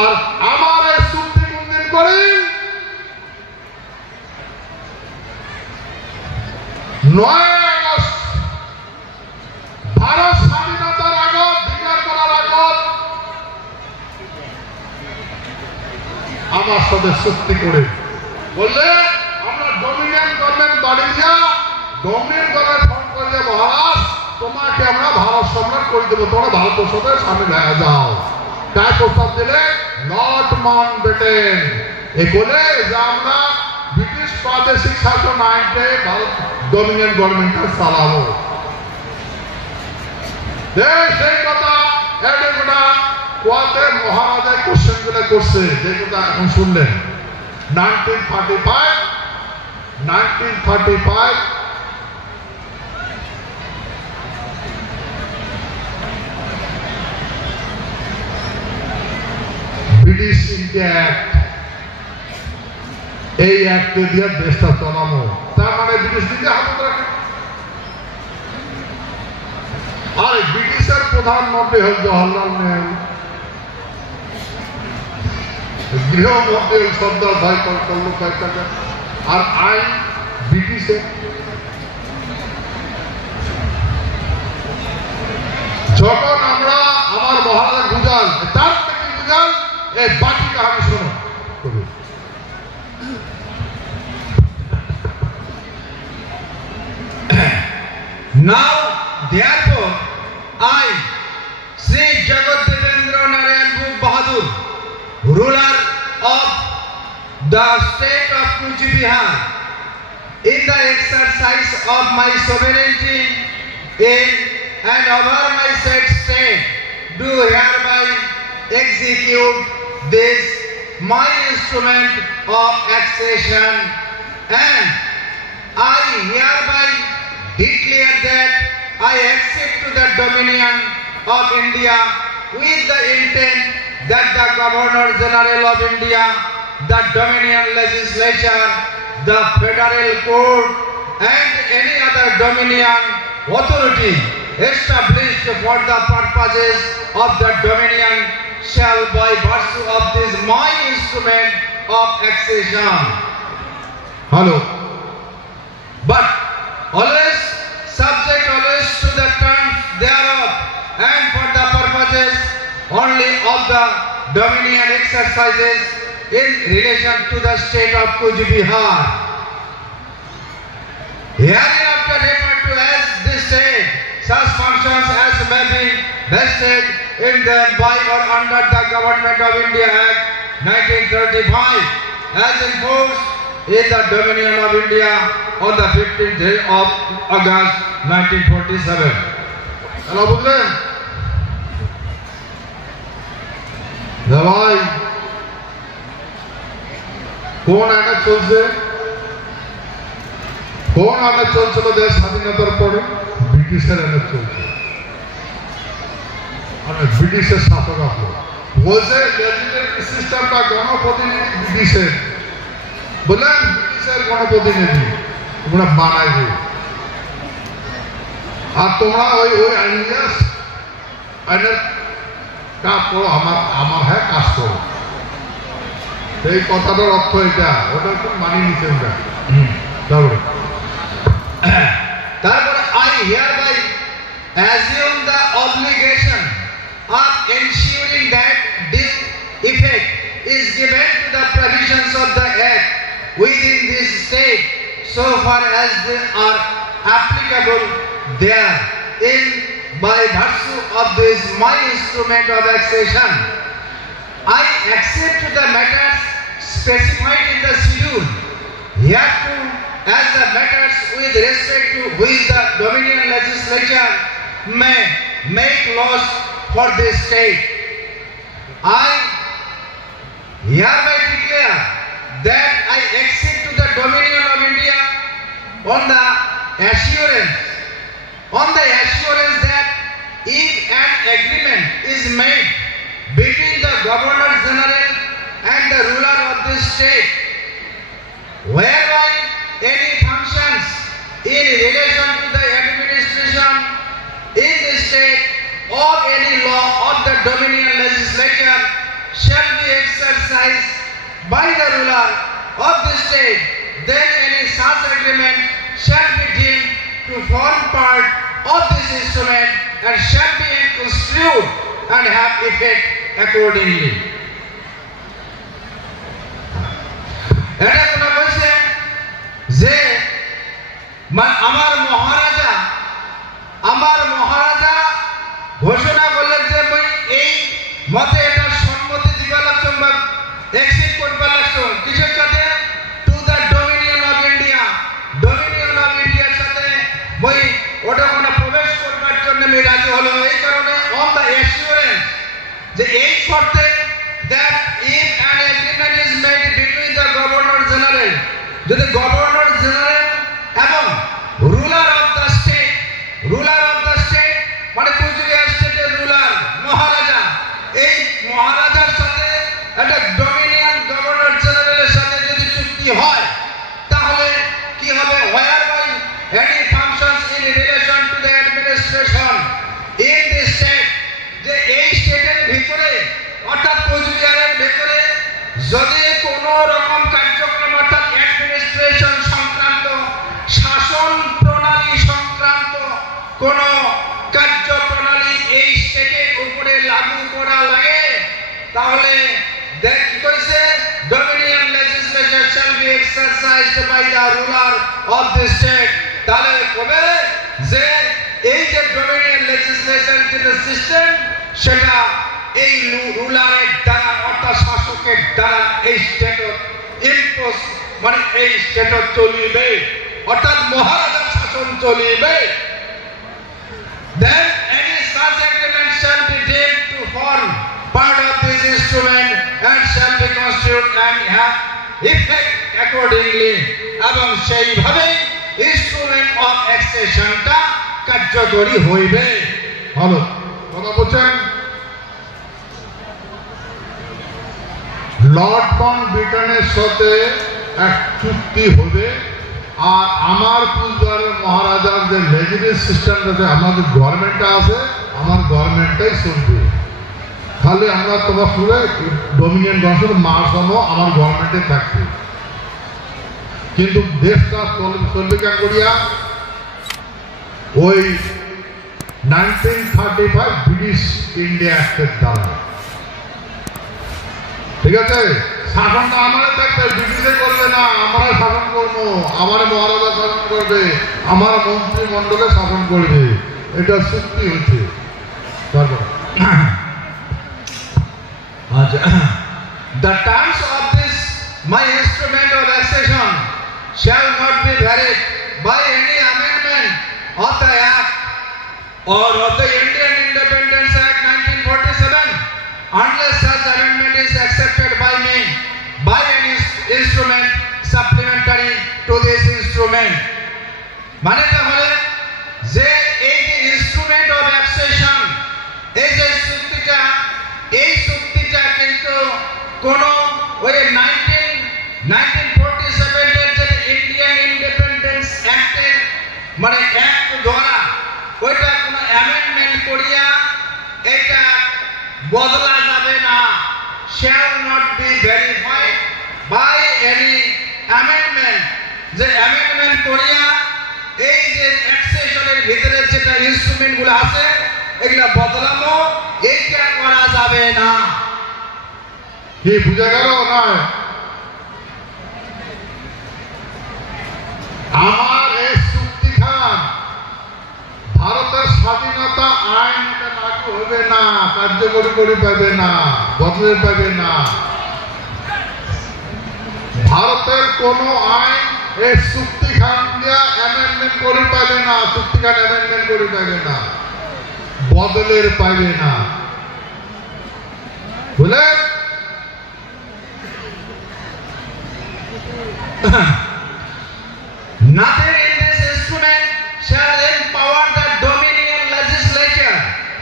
আর আমার এই চুক্তি কোনদিন করি? 9 আগস্ট ভারত স্বাধীনতার আগত, ডিক্লেয়ার করার আগত আমার সাথে চুক্তি করে বললে আমরা ডমিনিয়ন গভর্নমেন্ট বাড়ি যা, ডমিনিয়ন গভর্নমেন্ট ফোন করে, মহারাজ তোমাকে আমরা ভারত সম্রাট করে দেবো, তোমরা ভারতের সাথে সামিল হয়ে যাও। তাই প্রস্তাব দিলে লর্ড মাউন্টব্যাটেন এ বলে যে আমরা ব্রিটিশ প্রাদেশিক শাসন আইনকে ভারত ডমিনিয়ন গভর্নমেন্টকে চালাবো। সেই কথা একটা কোয়াতে মহারাজা কোশ্চেন গুলো করছে, যে কথা এখন শুনলেন। 1935 ব্রিটিশ ইন্ডিয়া অ্যাক্ট, এই অ্যাক্টে দিয়ে দেশটা চালানো। তার মানে ব্রিটিশ ইন্ডিয়া হাত রাখে। আর ব্রিটিশের প্রধানমন্ত্রী হল জওহরলাল নেহরু, গৃহমন্ত্রী সর্দার ভাই বল্লভভাই প্যাটেল, আর আইন ব্রিটিশের। যখন আমরা আমার মহারাজা গুজাল, তার থেকে গুজাল এই বাকি কাহানি শোনো। Now, therefore, I, Sri Jagadevendra Narayan Bhop Bahadur, ruler of the state of Kuch Bihar, in the exercise of my sovereignty in and over my said state, do hereby execute this my instrument of accession, and I hereby declare that I accept to the dominion of India with the intent that the Governor General of India, the Dominion Legislature, the Federal Court, and any other Dominion authority established for the purposes of the Dominion shall by virtue of this my instrument of accession. Hello. But always subject always to the terms thereof, and for the purposes only of the dominion exercises in relation to the state of Kuch Bihar. Hereinafter referred to as this state, such functions as may be vested in them by or under the Government of India Act 1935, as enforced in the Dominion of India on the 15th day of August 1947. Hello, বুঝলেন? ভাই কোন আইন চলছে? কোন আইন চলছিল দেশ স্বাধীনতার পরে? ব্রিটিশের আইন চলছে। মানে ব্রিটিশের শাসক আসলো। বলছে লেজিসলেটিভ সিস্টেমটা গণপ্রতিনিধি ব্রিটিশের, বললেন ব্রিটিশের গণপ্রতিনিধি তোমরা বানাইবে, আর তোমরা ওই আইনের কাজ করো, আমার হ্যাঁ কাজ করো। সেই কথাটার অর্থ এটা, ওটা তো মানিয়ে নিচ্ছে ওটা। তারপরে I hereby assume the obligation of ensuring that due effect is given to the provisions of the Act within this state so far as they are applicable there in by virtue of this my instrument of accession. I accept the matters specified in the schedule hereto as the matters with respect to which the Dominion legislature may make laws for this state. I hereby declare that I accede to the Dominion of India on the assurance that if an agreement is made between the Governor General and the ruler of this state, whereby any functions in relation to the administration in the state of any law of the Dominion legislature shall be exercised by the ruler of the state, then any such agreement shall be deemed to form part of this instrument and shall be construed and have effect accordingly. এটা কোন বলছে যে আমার মহারাজা ঘোষণা করলেন যে মই এই মতে এটা সম্মতি দিবা লাগছো বা এক্সিট করবা লাগছো কিসের সাথে টু দ্য ডমিনিয়ন অফ ইন্ডিয়ার সাথে মই ওটা কোনো প্রবেশ করবার জন্য আমি রাজি হলো। এই কারণে অন দ্য অ্যাসিওরেন্স যে এই শর্তে that if an agreement is made between the Governor General, যদি গভর্নর জেনারেল এবং রুলার অফ দ্য স্টেট মানে কুচবিহার স্টেটের রুলার মহারাজা, এই মহারাজার সাথে একটা ডমিনিয়ন গভর্নর জেনারেলের সাথে যদি চুক্তি হয় তাহলে কি হবে? whereby any functions in relation to the administration in the state, যে এই স্টেটের ভিতরে অর্থাৎ কোচবিহারের ভিতরে যদি কোন রকম কার্যক্রম অর্থাৎ অ্যাডমিনিস্ট্রেশন সংক্রান্ত, শাসন প্রণালী সংক্রান্ত কোন কার্যপ্রণালী এই স্টেটের উপরে লাগু করা লাগে তাহলে কইছে dominion legislation shall be exercised by the ruler of the state। তাহলে কবে যে এই যে ডমিনিয়ন লেজিসলেশন যে সিস্টেম সেটা এই রুলারের দ্বারা অর্থাৎ শাসকের দ্বারা এই স্টেটত ইম্পোজ মানে এই স্টেটত চলিবে, অর্থাৎ মহারাজার শাসন চলিবে। Then any such agreement shall be deemed to form part of this instrument and shall be constituted and have effect accordingly, এবং সেইভাবে ইনস্ট্রুমেন্ট অফ অ্যাক্সেশনটা কার্যকরী হইবে। ভালো কথা বলছেন। লর্ড মাউন্টব্যাটেনের সাথে এক চুক্তি হবে আর আমার কুচবিহারের মহারাজার যে লেজিসলেটিভ সিস্টেমটা আমাদের গভর্নমেন্টটা আছে, আমার গভর্নমেন্টটাই চলবে। তাহলে আমরা তোমার শুনে ডমিনিয়ন গভর্নমেন্ট মার্শালও আমার গভর্নমেন্টে থাকবে, কিন্তু দেশটা চলবে কেন করিয়া? ওই 1935 ব্রিটিশ ইন্ডিয়া অ্যাক্টের দ্বারা। ঠিক আছে, শাসনটা আমাদের থাকবে, ব্রিটিশে করবে না, আমরা শাসন করবো, আমার মহারাজা শাসন করবে, আমার মন্ত্রিমণ্ডলে শাসন করবে, এটা চুক্তি হচ্ছে। তারপর The terms of this my instrument of accession shall not be varied by any amendment of the Act or of the Indian Independence Act 1947 unless such amendment is accepted by me by an instrument supplementary to this instrument। মানে তাহলে যে এই যে instrument of accession, এই যে চুক্তিটা, এই চুক্তিটা কিন্তু কোন ওই 1947 এর যে ইন্ডিয়ান ইন্ডিপেন্ডেন্স অ্যাক্টের মানে অ্যাক্ট দ্বারা ওইটা কোনো অ্যামেন্ডমেন্ট করিয়া এটা বদলা যাবে না। shall not be verified any amendment, যে amendment করিয়া এই যে অ্যাকসেশনের ভিতরে যেটা ইনস্ট্রুমেন্ট গুলো আছে এগুলা বদলানো এইটা করা যাবে না। কি বুঝা গেল না? আমার এই চুক্তি খান ভারতের স্বাধীনতা আইন এটা লাগু হবে না, কার্যকরী করে পাবে না, বদলে পাবে না। ভারতের কোন আইন এই চুক্তি খান দিয়া অ্যামেন্ডমেন্ট করে পাবে না, চুক্তি খান অ্যামেন্ডমেন্ট করে পাবে না, বদলের পাবে না। বুঝলেন? Nothing in this instrument shall empower the Dominion legislature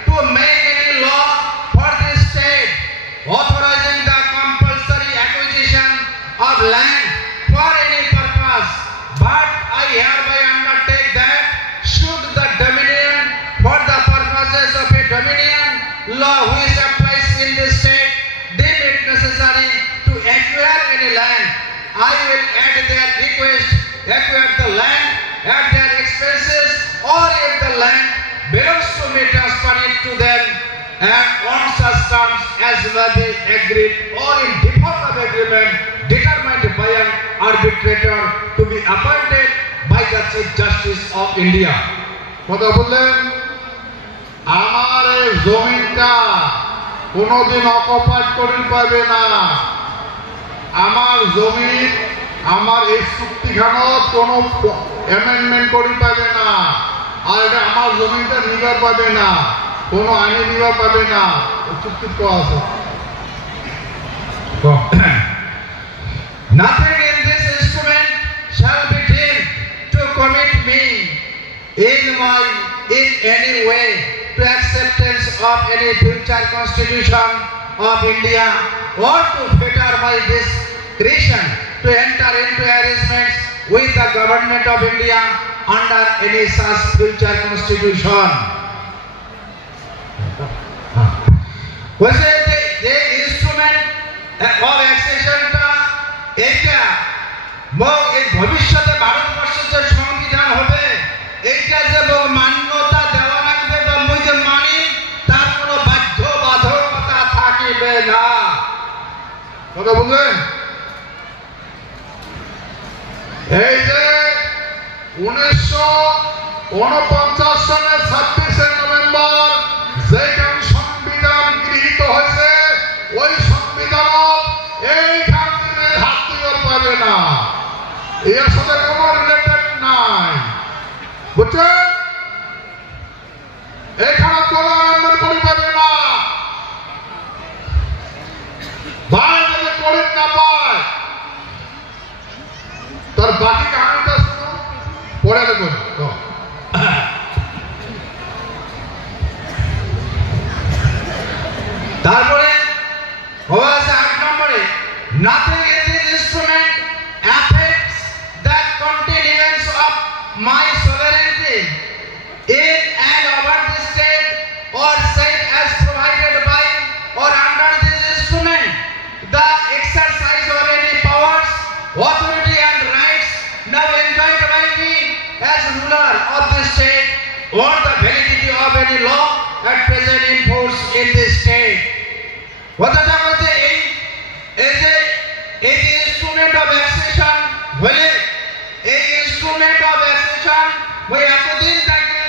to make any law for this state authorizing the compulsory acquisition of land for any purpose. But I hereby undertake that should the Dominion for the purposes of a Dominion law which applies in this state deem it necessary to acquire any land, I will at their request acquire the land at their expenses, or if the land belongs to me, transfer it to them, and on such terms as may be agreed or in default of agreement determined by an arbitrator to be appointed by the Chief Justice of India. কথা বললেন, আমার এই জমিনটা কোনোদিন occupied করে পাবে না। আমার জমি আমার এই চুক্তিখানত কোনো অ্যামেন্ডমেন্ট করে পাবে না, আর এটা আমার জমিটা নিবার পাবে না, কোনো আইনে নিবার পাবে না। চুক্তি তো আছে। Nothing in this instrument shall be deemed to commit me in any way to acceptance of any future constitution of India or to fetter my discretion to enter into arrangements with the government of India under any such future constitution. বলছে যে instrument of অ্যাক্সেশনটা এইটা এই ভবিষ্যতে ভারতবর্ষের যে সংবিধান হবে এইটা যে মান্যতা দেওয়া লাগবে বা মুই যে মানি তার কোনো বাধ্যবাধকতা থাকিবে না। কথা বুঝলেন? এই যে 1949 সালের 26শে নভেম্বর যেখান সংবিধান গৃহীত হয়েছে ওই সংবিধান এইখান থেকে হাত দিয়ে পাবে না, এর সাথে কোনো রিলেটেড নাই। বুঝছেন? এখানে কোনো আনন্দ করে পাবে না, বাইরে করে না পায়। তার বাকি কাহিনীটা শুনো, পড়ে দেখুন। তারপরে হয়েছে 8 নম্বরে, nothing in this instrument affects the continuance of my sovereignty in and over the state or save as provided by or under this instrument the exercise of any powers, authority and rights now enjoyed by me as ruler of the state or the validity of any law at present in force in this state. কথাটা বলতে এই যে instrument of accession বলে এই instrument of accession ওই এতদিন তাকিয়ে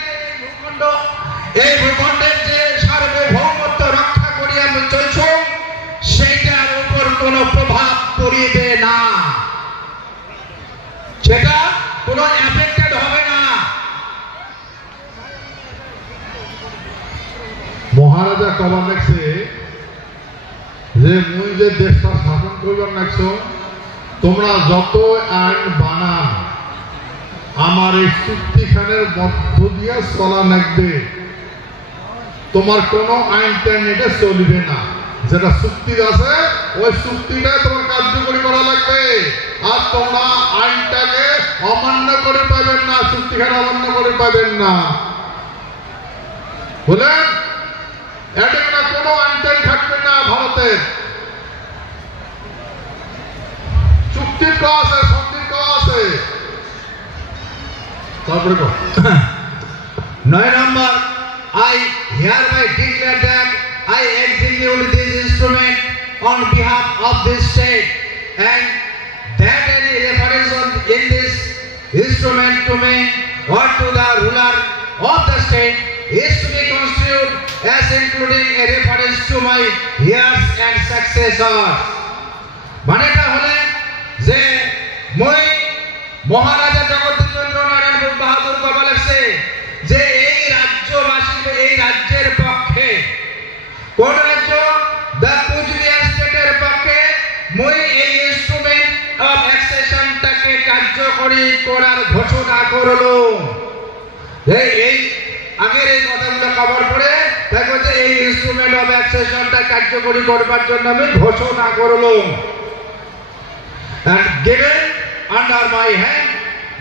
এই ভূখণ্ডের যে সার্বভৌমত্ব রক্ষা করিয়া চলছ সেইটার উপর কোনো প্রভাব পড়িবে না, সেটা কোনো এফেক্টেড হবে না। মহারাজা কবার দেখছে যে মুই যে দেশটা শাসন করবার লাগছো, তোমরা যত আইন বানান আমার এই চুক্তিখানের মধ্য দিয়ে চলা লাগবে, তোমার কোনো আইন টাইন এটা চলবে না। যেটা চুক্তি আছে ওই চুক্তিটা তোমার কার্যকরী করা লাগবে, আর তোমরা আইনটাকে অমান্য করে পাবেন না, চুক্তিখানে অমান্য করে পাবেন না। বলেন এটা কোনো আইন টাইন থাকবে না ভারতের। চুক্তি তারপরে কর 9 number, I hereby declare that I execute this instrument on behalf of this state, and that any reference in this instrument to me or to the ruler of the state is to be construed as including a reference to my heirs and successors. মানেটা হলে যে মই মহারাজা জগদীশ্বর নারায়ণ বাহাদুর বাবা লেখছে যে এই রাজ্যবাসীর এই রাজ্যের পক্ষে কোন রাজ্য দ্য কুচবিহার স্টেটের পক্ষে মই এই ইনস্ট্রুমেন্ট অফ অ্যাকসেশনটাকে কার্যকরী করার ঘোষণা করলো। এই আগের এই কথাগুলো কভার করে তাই বলছে এই ইনস্ট্রুমেন্ট অফ অ্যাকসেশনটা কার্যকরী করবার জন্য আমি ঘোষণা করলো। And given under my hand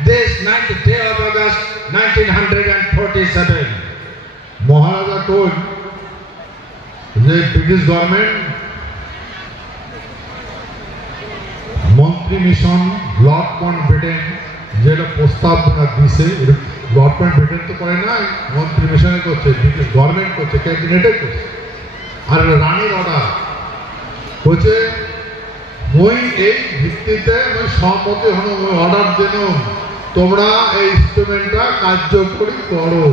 this 9th day of August 1947. মহারাজা কোন যে ব্রিটিশ গভর্নমেন্ট মন্ত্রী মিশন লর্ড মাউন্টব্যাটেন যেটা প্রস্তাব দিছে লর্ড মাউন্টব্যাটেন তো করে না, মন্ত্রী মিশনে করছে, ব্রিটিশ গভর্নমেন্ট করছে, ক্যাবিনেটে করছে। আর রানীর অর্ডার হচ্ছে মই এই ভিত্তিতে মই সম্মতি হন অর্ডার দেন তোমরা এই ইনস্ট্রুমেন্টটা কার্যকরী করো,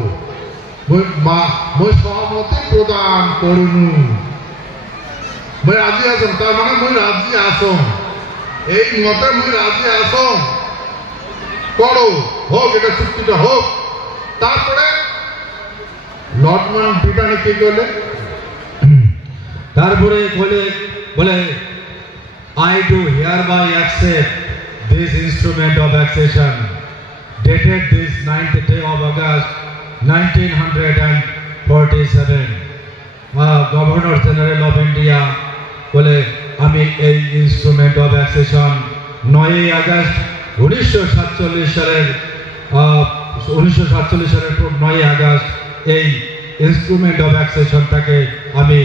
মই সহমতি প্রদান করুন, মই রাজি আসম, তার মানে মই রাজি আসম, এই মতে মই রাজি আসম করো, হোক এটা চুক্তিটা হোক। তারপরে লর্ড মাউন্টব্যাটেন কি করলে তারপরে বলে I do hereby accept this instrument of accession dated this 9th day of August 1947. Governor General of India বলে আমি এই ইনস্ট্রুমেন্ট অফ অ্যাকসেশন 9 আগস্ট 1947 সালের 9 আগস্ট এই ইনস্ট্রুমেন্ট অফ অ্যাকসেশনটাকে আমি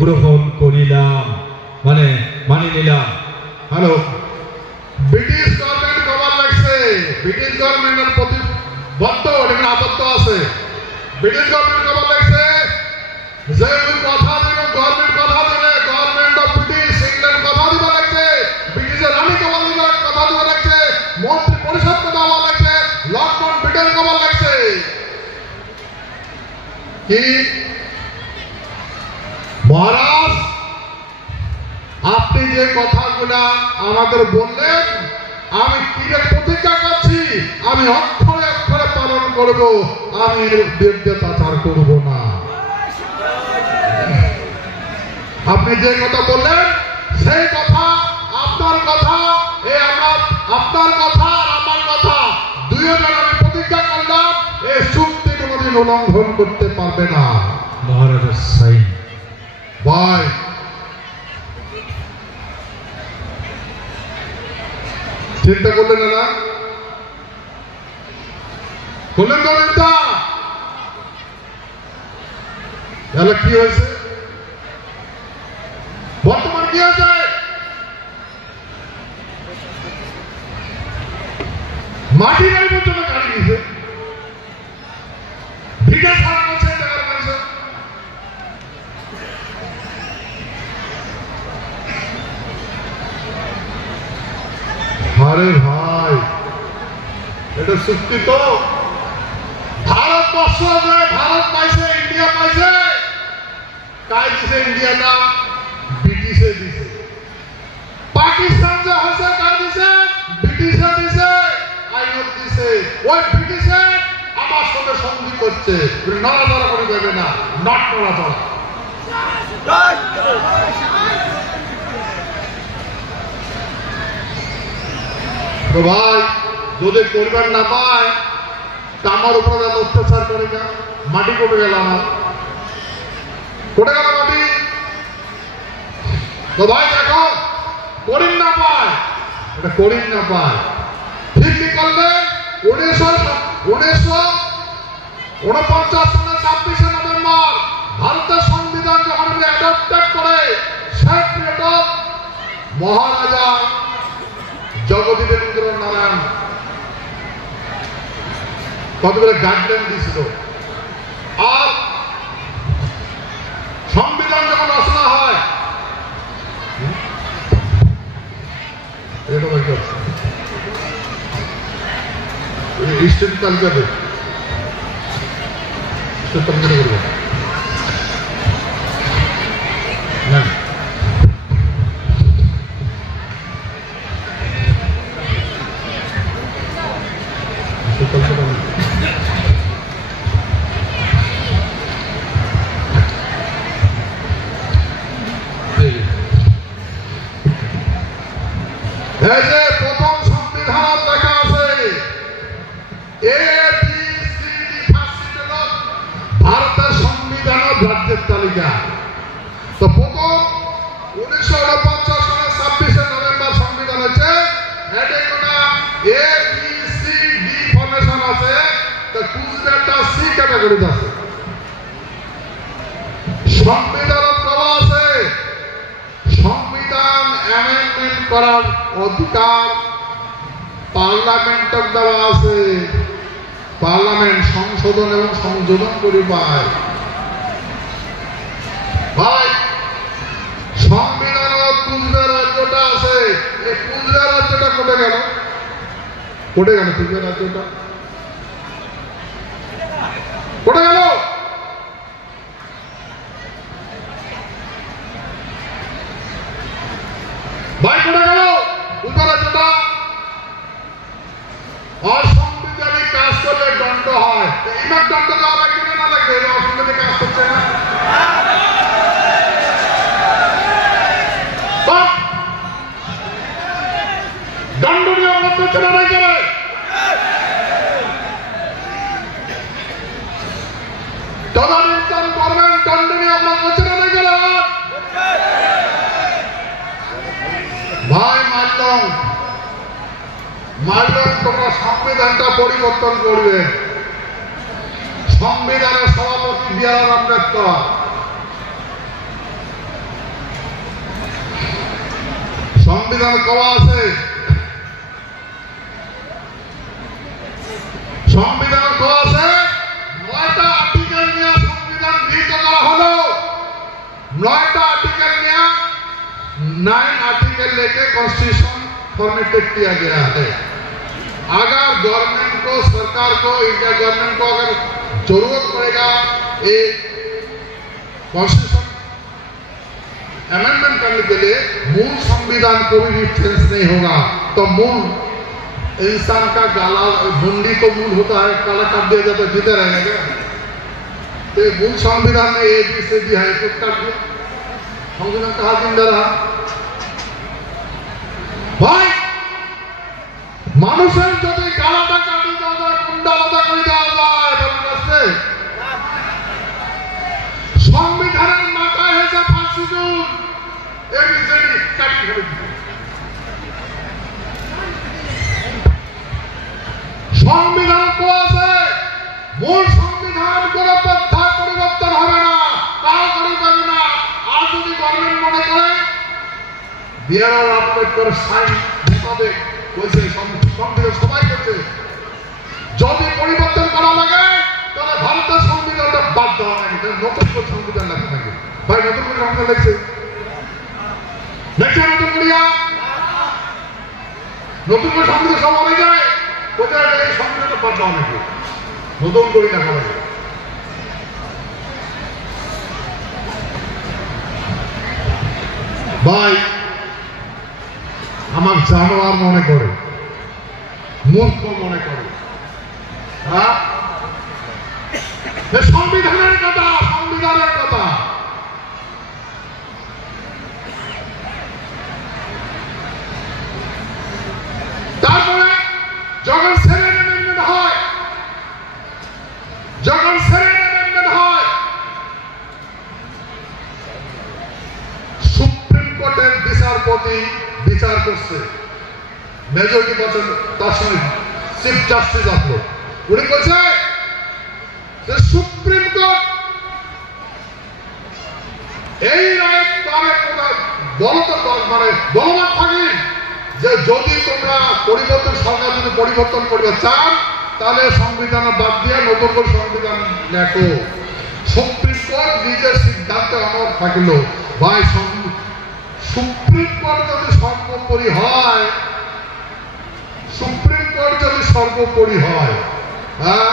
গ্রহণ করিলাম, মানে মানি নিলাম। হ্যালো, ব্রিটিশ গভর্নমেন্ট কবার লাগছে, ব্রিটিশ গভর্নমেন্টের প্রতি বদ্ধ এখানে আবদ্ধ আছে। ব্রিটিশ গভর্নমেন্ট কবার লাগছে যে কথা দিল গভর্নমেন্ট কথা দিলে গভর্নমেন্ট অফ ব্রিটিশ ইংল্যান্ড কথা দিবা লাগছে, ব্রিটিশের রানী কবার দিবা কথা দিবা লাগছে, মন্ত্রী পরিষদ কথা বলা লাগছে, লর্ড মাউন্টব্যাটেন কবার লাগছে কি মহারাজ আপনি যে কথাগুলা আমাদের বললেন আমি তীরে প্রতিজ্ঞা করছি আমি অক্ষরে অক্ষরে পালন করব, আমি বিরুদ্ধাচার করব না। আপনি যে কথা বললেন সেই কথা আপনার কথা আপনার কথা আর আমার কথা দুইজন আমি প্রতিজ্ঞা করলাম এই চুক্তি কোনোদিন উল্লঙ্ঘন করতে পারবে না। মহারাজা সাইন ভাই চিন্তা করলেন না, করলেন তো চিন্তা, তাহলে কি হয়েছে বর্তমান কি হয়েছে? মাটি নাই পর্যন্ত গাড়ি দিয়েছে, ভিটা ছাড়া করছে টাকার পয়সা। আরে ভাই এটা চুক্তি তো ভারতবর্ষ ভারত পাইছে, ইন্ডিয়া পাইছে, কাই দিছে ইন্ডিয়াটা ব্রিটিশে দিছে, পাকিস্তান যে হয়েছে কাই দিছে ব্রিটিশে দিছে, আইনত দিছে, ওই ব্রিটিশে আমার সাথে সন্ধি করছে, নড়াচড়া করে দেবে না, নট নড়াচড়া। তো ভাই যদি পরিবার না পায় তা আমার উপরে এত অত্যাচার করে না, মাটি কোটে গেল, আমার কোটে গেল মাটি। তো ভাই দেখো করিম না পায়, এটা করিম না পায়, ঠিক কি করলে 1949 সালের 26 নভেম্বর ভারতের সংবিধান যখন অ্যাডপ্টেড করে সেই পিরিয়ড মহারাজা জগদীবেন্দ্র নারায়ণ কতগুলো গাইডলাইন দিয়েছিল। আর সংবিধান যখন রচনা হয় স্টেট তালিকা করবে না প্রথম সংবিধান লেখা আছে ভারতের সংবিধান রাজ্যের তালিকা। তো প্রথম 1949 সালের 26শে নভেম্বর সংবিধান হচ্ছে ABCD ফরমেশন আছে। তো কুচবিহারটা সি ক্যাটাগরিতে আছে। সংবিধানের দেওয়া আছে সংবিধান অ্যামেন্ডমেন্ট করার অধিকার পার্লামেন্টের দেওয়া আছে। পার্লামেন্ট সংশোধন এবং সংযোজন করে পায়। ভাই সংবিধান কুচবিহার রাজ্যটা আছে, এই কুচবিহার রাজ্যটা কোটে গেল? কোটে গেল কুচবিহার রাজ্যটা? কোটে গেল? ভাই কোটে গেল কুচবিহার রাজ্যটা? অসাংবিধানিক কাজ করলে দণ্ড হয়। ইমার দণ্ড দেওয়া লাগবে না লাগবে? অসাংবিধানিক কাজ করছে না। দণ্ডনীয় অপরাধ করছে না নাই করে? তদানীন্তন গভর্নমেন্ট দণ্ডনীয় অপরাধ করছে না নাই করে? ভাই মানলাম তোমরা সংবিধানটা পরিবর্তন করবে। সংবিধানের সভাপতি বি.আর. আম্বেদকর। সংবিধান কওয়া আছে, সংবিধান কওয়া আছে 9টা আর্টিকেল নিয়ে সংবিধান গৃহীত করা হলো। 9টা आर्टिकल में 9 आर्टिकल लेके कॉन्स्टिट्यूशन फॉर्मेटेड किया गया है। अगर गवर्नमेंट को, सरकार को, इंडिया गवर्नमेंट को अगर जरूरत पड़ेगा एक कॉन्स्टिट्यूशन अमेंडमेंट करने के लिए, मूल संविधान को भी चेंज नहीं होगा। तो मूल इंसान का गाला मुंडी तो मूल होता है, काला काट दिया जाता है, जीते रहेंगे। तो मूल संविधान में एक से दिया है तो काट दिया, संविधान कहा जिंदा रहा। भाई মানুষের যদি গালাটা কাটি দেওয়া যায়, কুন্ডা আলাদা করে দেওয়া যায়, সংবিধানের মাথায় হয়েছে ফাঁসি জুন, এবিসিডি কাটি ফেলে সংবিধান তো আছে, মূল সংবিধান কোনো পন্থায় পরিবর্তন হবে না, তাও করে যাবে না। আর যদি গভর্নমেন্ট মনে করে বি.আর. আম্বেদকর সাইন মোতাবেক বলছে, সংবিধান সবাই করছে, যদি পরিবর্তন করা লাগে তাহলে ভারতের সংবিধানটা বাদ দেওয়া লাগে, নতুন করে সংবিধান লেখা থাকে। ভাই নতুন করে সংবিধান লিখছে, দেখছে নতুন করিয়া নতুন করে সংবিধান সব হয়ে যায়, কোথায় এই সংবিধানটা বাদ দেওয়া নাকি, নতুন করে লেখা লাগে। ভাই আমার জানোয়ার মনে করে, মূর্খ মনে করে, সংবিধানের কথা, সংবিধানের কথা। তারপরে যখন সেভেন অ্যামেন্ডমেন্ট হয়, যখন সেভেন অ্যামেন্ডমেন্ট হয়, সুপ্রিম কোর্টের বিচারপতি বিচার করছে, মেজরিটি বলছেন, তার সঙ্গে চিফ জাস্টিস আসলো, উনি বলছে যে সুপ্রিম কোর্ট এই রায় মানে বলবান থাকে যে যদি তোমরা পরিবর্তন, সরকার যদি পরিবর্তন করবে চান তাহলে সংবিধান বাদ দিয়ে নতুন করে সংবিধান লেখো। সুপ্রিম কোর্ট নিজের সিদ্ধান্তে অনড় থাকলো। ভাই সুপ্রিম কোর্ট যদি সর্বোপরি হয়, সুপ্রিম কোর্ট যদি সর্বোপরি হয়, হ্যাঁ,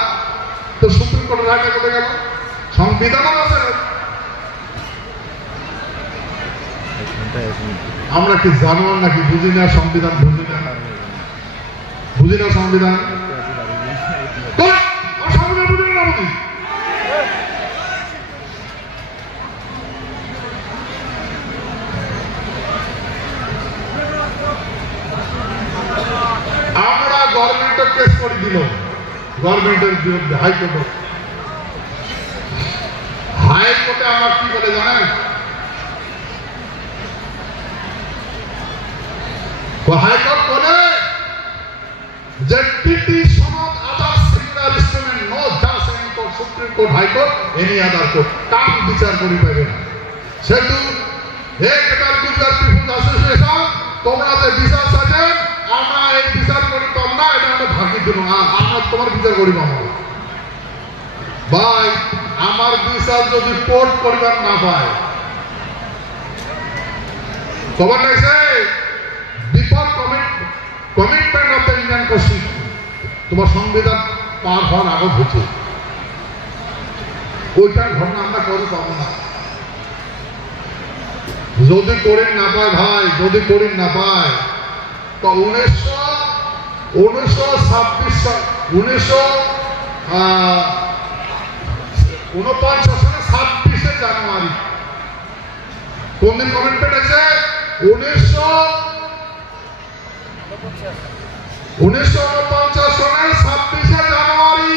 তো সুপ্রিম কোর্টের রায়টা কোথায় গেল? সংবিধানও আছে। আমরা কি জানোয়ার নাকি? বুঝি না সংবিধান, বুঝি না, বুঝি না সংবিধান। সংবিধান বুঝি না, বুঝি আমরা গভর্নমেন্টের কেস করে দিল, গভর্নমেন্টের বিরুদ্ধে হাইকোর্টে। হাইকোর্টে আমার কি বলে জানেন? হাইকোর্ট বলে যে টিটি সনদ আদার সিঙ্গুলার ইনস্ট্রুমেন্ট নো জাজ any court, supreme court, high court, any other court কাম বিচার করি পাবে না। সেহেতু গুজরাট পিপুলস অ্যাসোসিয়েশন, তোমরা যে বিচার চাচ্ছেন, আমরা এই বিচার করি পাব না, এটা আমরা ভাগি দেব, আমরা তোমার বিচার করিব। আমরা ভাই আমার বিচার যদি কোর্ট পরিবার না পায়, খবর নাইছে before commitment of the Indian constitution, তোমার সংবিধান পার হওয়ার আগে হচ্ছে ওইটার ঘটনা আমরা করে পাবো না। যদি করি না পায় ভাই, যদি করি না পায়, তো 1949 সালে 26শে জানুয়ারি কোন দিন কমিটমেন্ট আছে? 1949 সালের 26শে জানুয়ারি।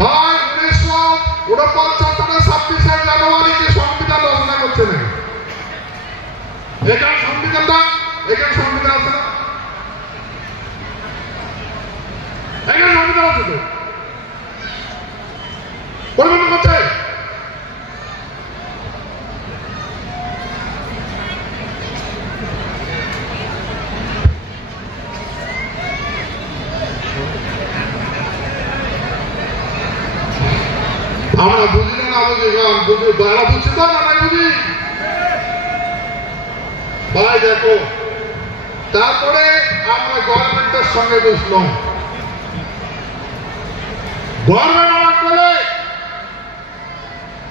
ভাই 1949 সালের 26শে জানুয়ারি কি সংবিধান রচনা করছে না? এখানে সংবিধানটা, এখানে সংবিধান আছে না? এখানে সংবিধান আছে তো, পরিবর্তন করছে। আমরা বুঝি না, বুঝি বাড়া বুঝছি তো না, বুঝি ভাই। দেখো, তারপরে আমরা গভর্নমেন্টের সঙ্গে বসলাম। গভর্নমেন্ট আমার বলে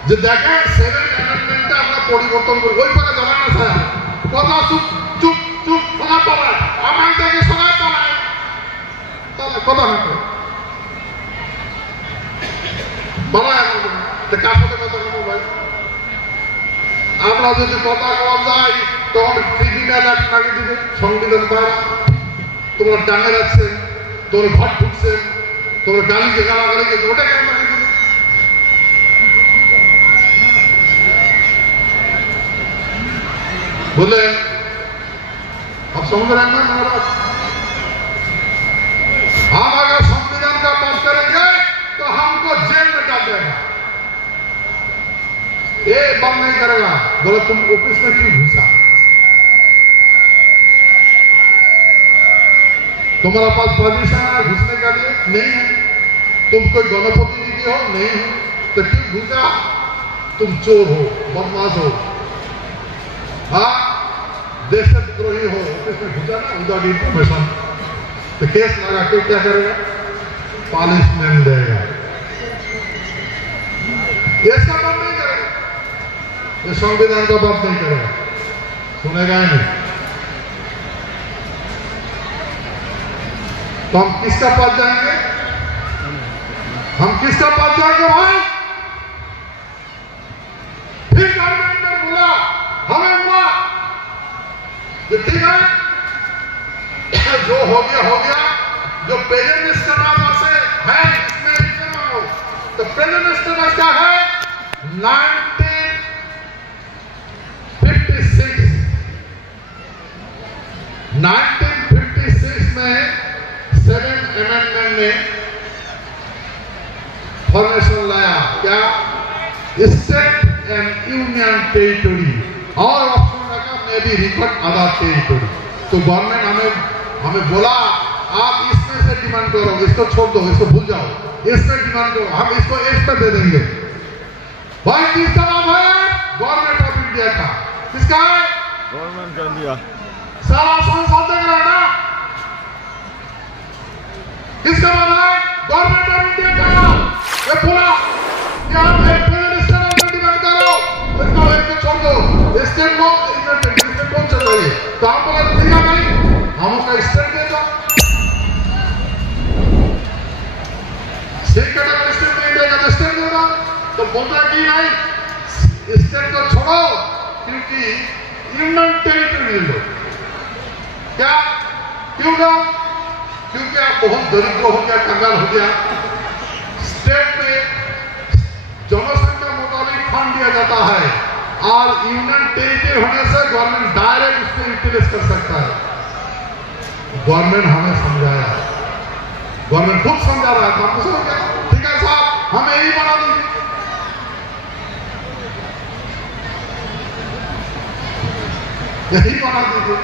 যে দেখেন 7th অ্যামেন্ডমেন্টটা আমরা পরিবর্তন করি। ওই কথা জানান না স্যার, কথা চুপ চুপ চুপ, কথা পালায়, আমার থেকে সবাই পালায়, কথা না পালায়। কার সাথে কথা বলবো ভাই? আমরা যদি কথা বলা যায় তখন ক্রিমিনাল অ্যাক্ট লাগিয়ে দিবে সংবিধান দ্বারা। তোমরা ডাঙে রাখছে, তোমরা ঘর ঢুকছে, তোমরা গালিকে গালাগালিকে ওটা কেন লাগিয়ে দিবে? बोले अब संविधान में महाराज हम अगर संविधान का पास करेंगे तो हमको जेल में डाल देगा, ये बंद नहीं करेगा। बोले तुम ऑफिस में क्यों घुसा? तुम्हारा पास परमिशन है घुसने का लिए? नहीं है। तुम कोई गणप्रतिनिधि हो? नहीं हो। तो क्यों घुसा? तुम चोर हो, बदमाश हो, हाँ देशद्रोही हो, ऑफिस में घुसा ना विदाउट इंफॉर्मेशन, तो केस लगा के क्या करेगा? पनिशमेंट देगा। इसका बात नहीं करेगा, ये संविधान का बात नहीं करेगा, सुनेगा ही नहीं। तो हम किसका पास जाएंगे? हम किसका पास जाएंगे भाई? फिर गवर्नमेंट ने बोला हमें हुआ ठीक है, जो हो गया। जो प्रेजेंट मिनिस्टर से है इसमें लिखना हो, तो प्रेजेंट मिनिस्टर क्या है? 1956 में 7th अमेंडमेंट ने फॉर्मेशन लाया, क्या? स्टेट एंड यूनियन टेरिटरी, और ऑप्शन लगा may be record other territory. तो गवर्नमेंट हमें बोला आप इसमें से डिमांड करो, इसको छोड़ दो, इसको भूल जाओ, इसमें डिमांड करो, हम इसको एक पे दे देंगे। भाई किसका नाम है? गवर्नमेंट ऑफ इंडिया का। किसका है? Government of India. सारा संसद देख रहा है ना? किसका नाम है? गवर्नमेंट ऑफ इंडिया का। ये पूरा यहाँ पे फेडरल डिमांड करो, इसको एक पे छोड़ दो, स्टेट को इसमें कौन चल रही है? तो हम बोला ठीक है भाई, हम उसका स्टेट दे दो। सेक्रेटरी स्टेट नहीं देगा तो स्टेट देगा। तो बोलता कि नहीं, स्टेट को छोड़ो, क्योंकि यूनियन टेरिटरी लो। क्या क्यों ना? क्योंकि आप बहुत दरिद्र हो गया, कंगाल हो गया। स्टेट में जनसंख्या मुताबिक फंड दिया जाता है और यूनियन टेरिटरी होने से गवर्नमेंट डायरेक्ट उसको यूटिलाइज कर सकता है। गवर्नमेंट हमें समझाया, गवर्नमेंट खुद समझा रहा है, तो आपको समझ गया ठीक है साहब, हमें यही बना दीजिए। यही बना दीजिए।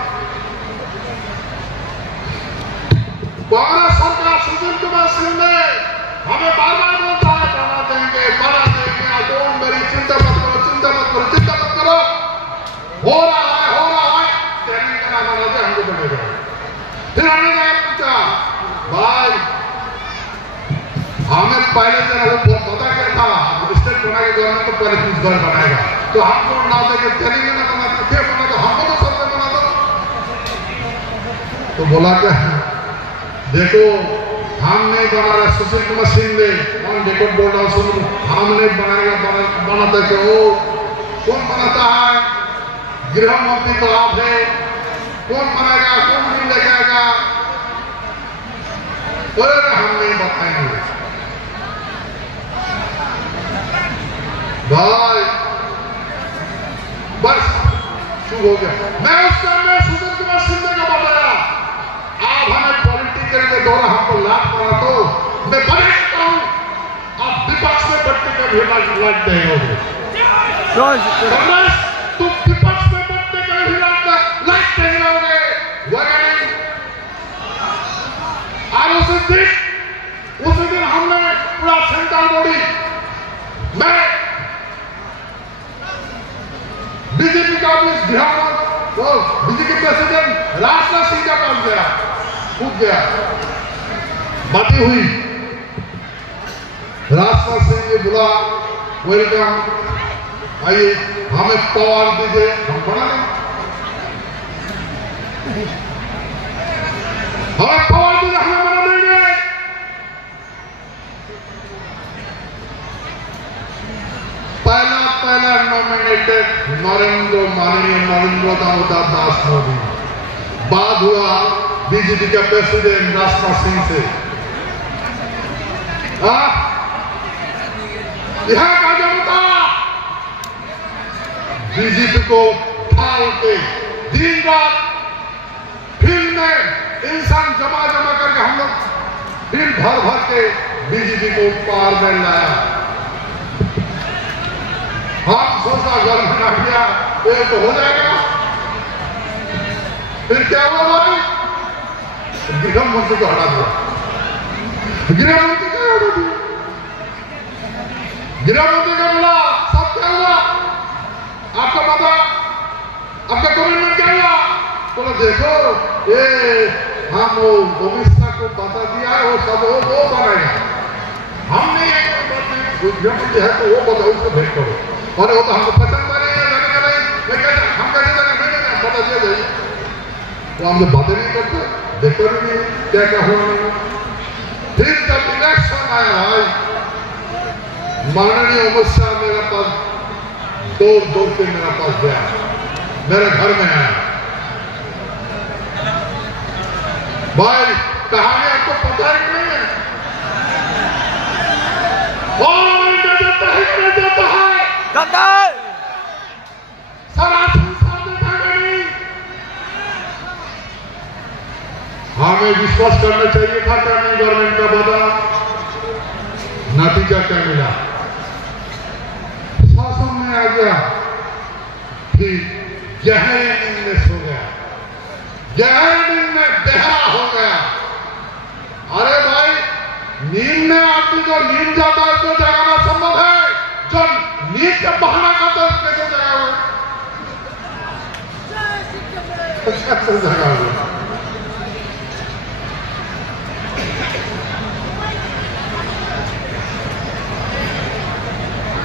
कांग्रेस सरकार सुशील कुमार सिंह ने हमें बार बार बोलता है बना देंगे, डोंट वरी, चिंता मत करो, चिंता मत करो, चिंता मत करो, हो रहा है, ट्रेनिंग का नाम बना दे, हमको बनेगा। फिर हमने क्या पूछा, भाई हमें पहले दिन वो पता क्या था, स्टेट बनाएगा गवर्नमेंट तो पहले कुछ घर बनाएगा, तो हमको ना देखे ट्रेनिंग ना बना दो, क्या बना दो, हमको तो सब बना दो। तो बोला क्या, देखो हम नहीं बना रहे, सुशील कुमार सिंह ने, ऑन रिकॉर्ड बोल रहा सुनो, हम नहीं बनाएगा, बनाते कि वो कौन बनाता है? गृह मंत्री तो आप है, कौन बनाएगा, कौन नहीं लेके आएगा? बोले हम नहीं बताएंगे। भाई बस शुरू हो गया। मैं उस समय सुशील कुमार सिंह ने क्या बताया, आप हमें पॉलिटिकल के द्वारा हमको लाभ करा तो मैं बने सकता हूं, आप विपक्ष में बैठने का भी लाभ नहीं होगे। तुम विपक्ष में बैठने का भी लाभ नहीं होगे। और उसी दिन हमने पूरा सेंट्रल बॉडी में बीजेपी का office Bihar, BJP president Rajnath Singh का पास गया, कूद गया, बातें हुई। राजनाथ सिंह ने बोला वेलकम, आइए हमें पावर दीजिए, हम बना लें, हमें पावर दीजिए, हमें बना देंगे। पहला नॉमिनेटेड माननीय नरेंद्र दास मोदी, बाद हुआ बीजेपी का प्रेसिडेंट राजनाथ सिंह से। यहां का जनता बीजेपी को ठाल के दिन रात फील्ड में इंसान जमा करके हम लोग फील्ड भर के बीजेपी को पार में लाया। हम सोचा घर बना दिया ये तो हो जाएगा, फिर क्या हुआ भाई? गृह मंत्री को हटा दिया, गृह मंत्री को हटा दिया, गृह मंत्री का बोला सब क्या हुआ, आपका पता, आपका कमिटमेंट क्या हुआ? बोला देखो ये हम वो अमित शाह को बता दिया है, वो सब वो बनाएगा, हम नहीं है, गृह मंत्री है तो वो बताओ, उसको भेंट करो, और वो तो हमको पसंद नहीं है, हम कैसे पता दिया जाइए, वो हम लोग बातें नहीं करते, देखते भी नहीं क्या क्या हो रहा है। फिर जब इलेक्शन आया भाई, माननीय अमित शाह मेरे पास दौड़ के मेरे पास गया, मेरे घर में आया। भाई कहानी आपको पता है कि नहीं है? जाता है हमें विश्वास करना चाहिए था क्या नहीं? गवर्नमेंट का बदला, नतीजा क्या मिला? शासन में आ गया, फिर गहरे नींद में सो गया, गहरे नींद में बेहरा हो गया, अरे भाई, नींद में आदमी जो नींद जाता है उसको जगाना संभव है, जो नींद का बहाना करता है उसको कैसे जगाओगे? कैसे जगाओगे?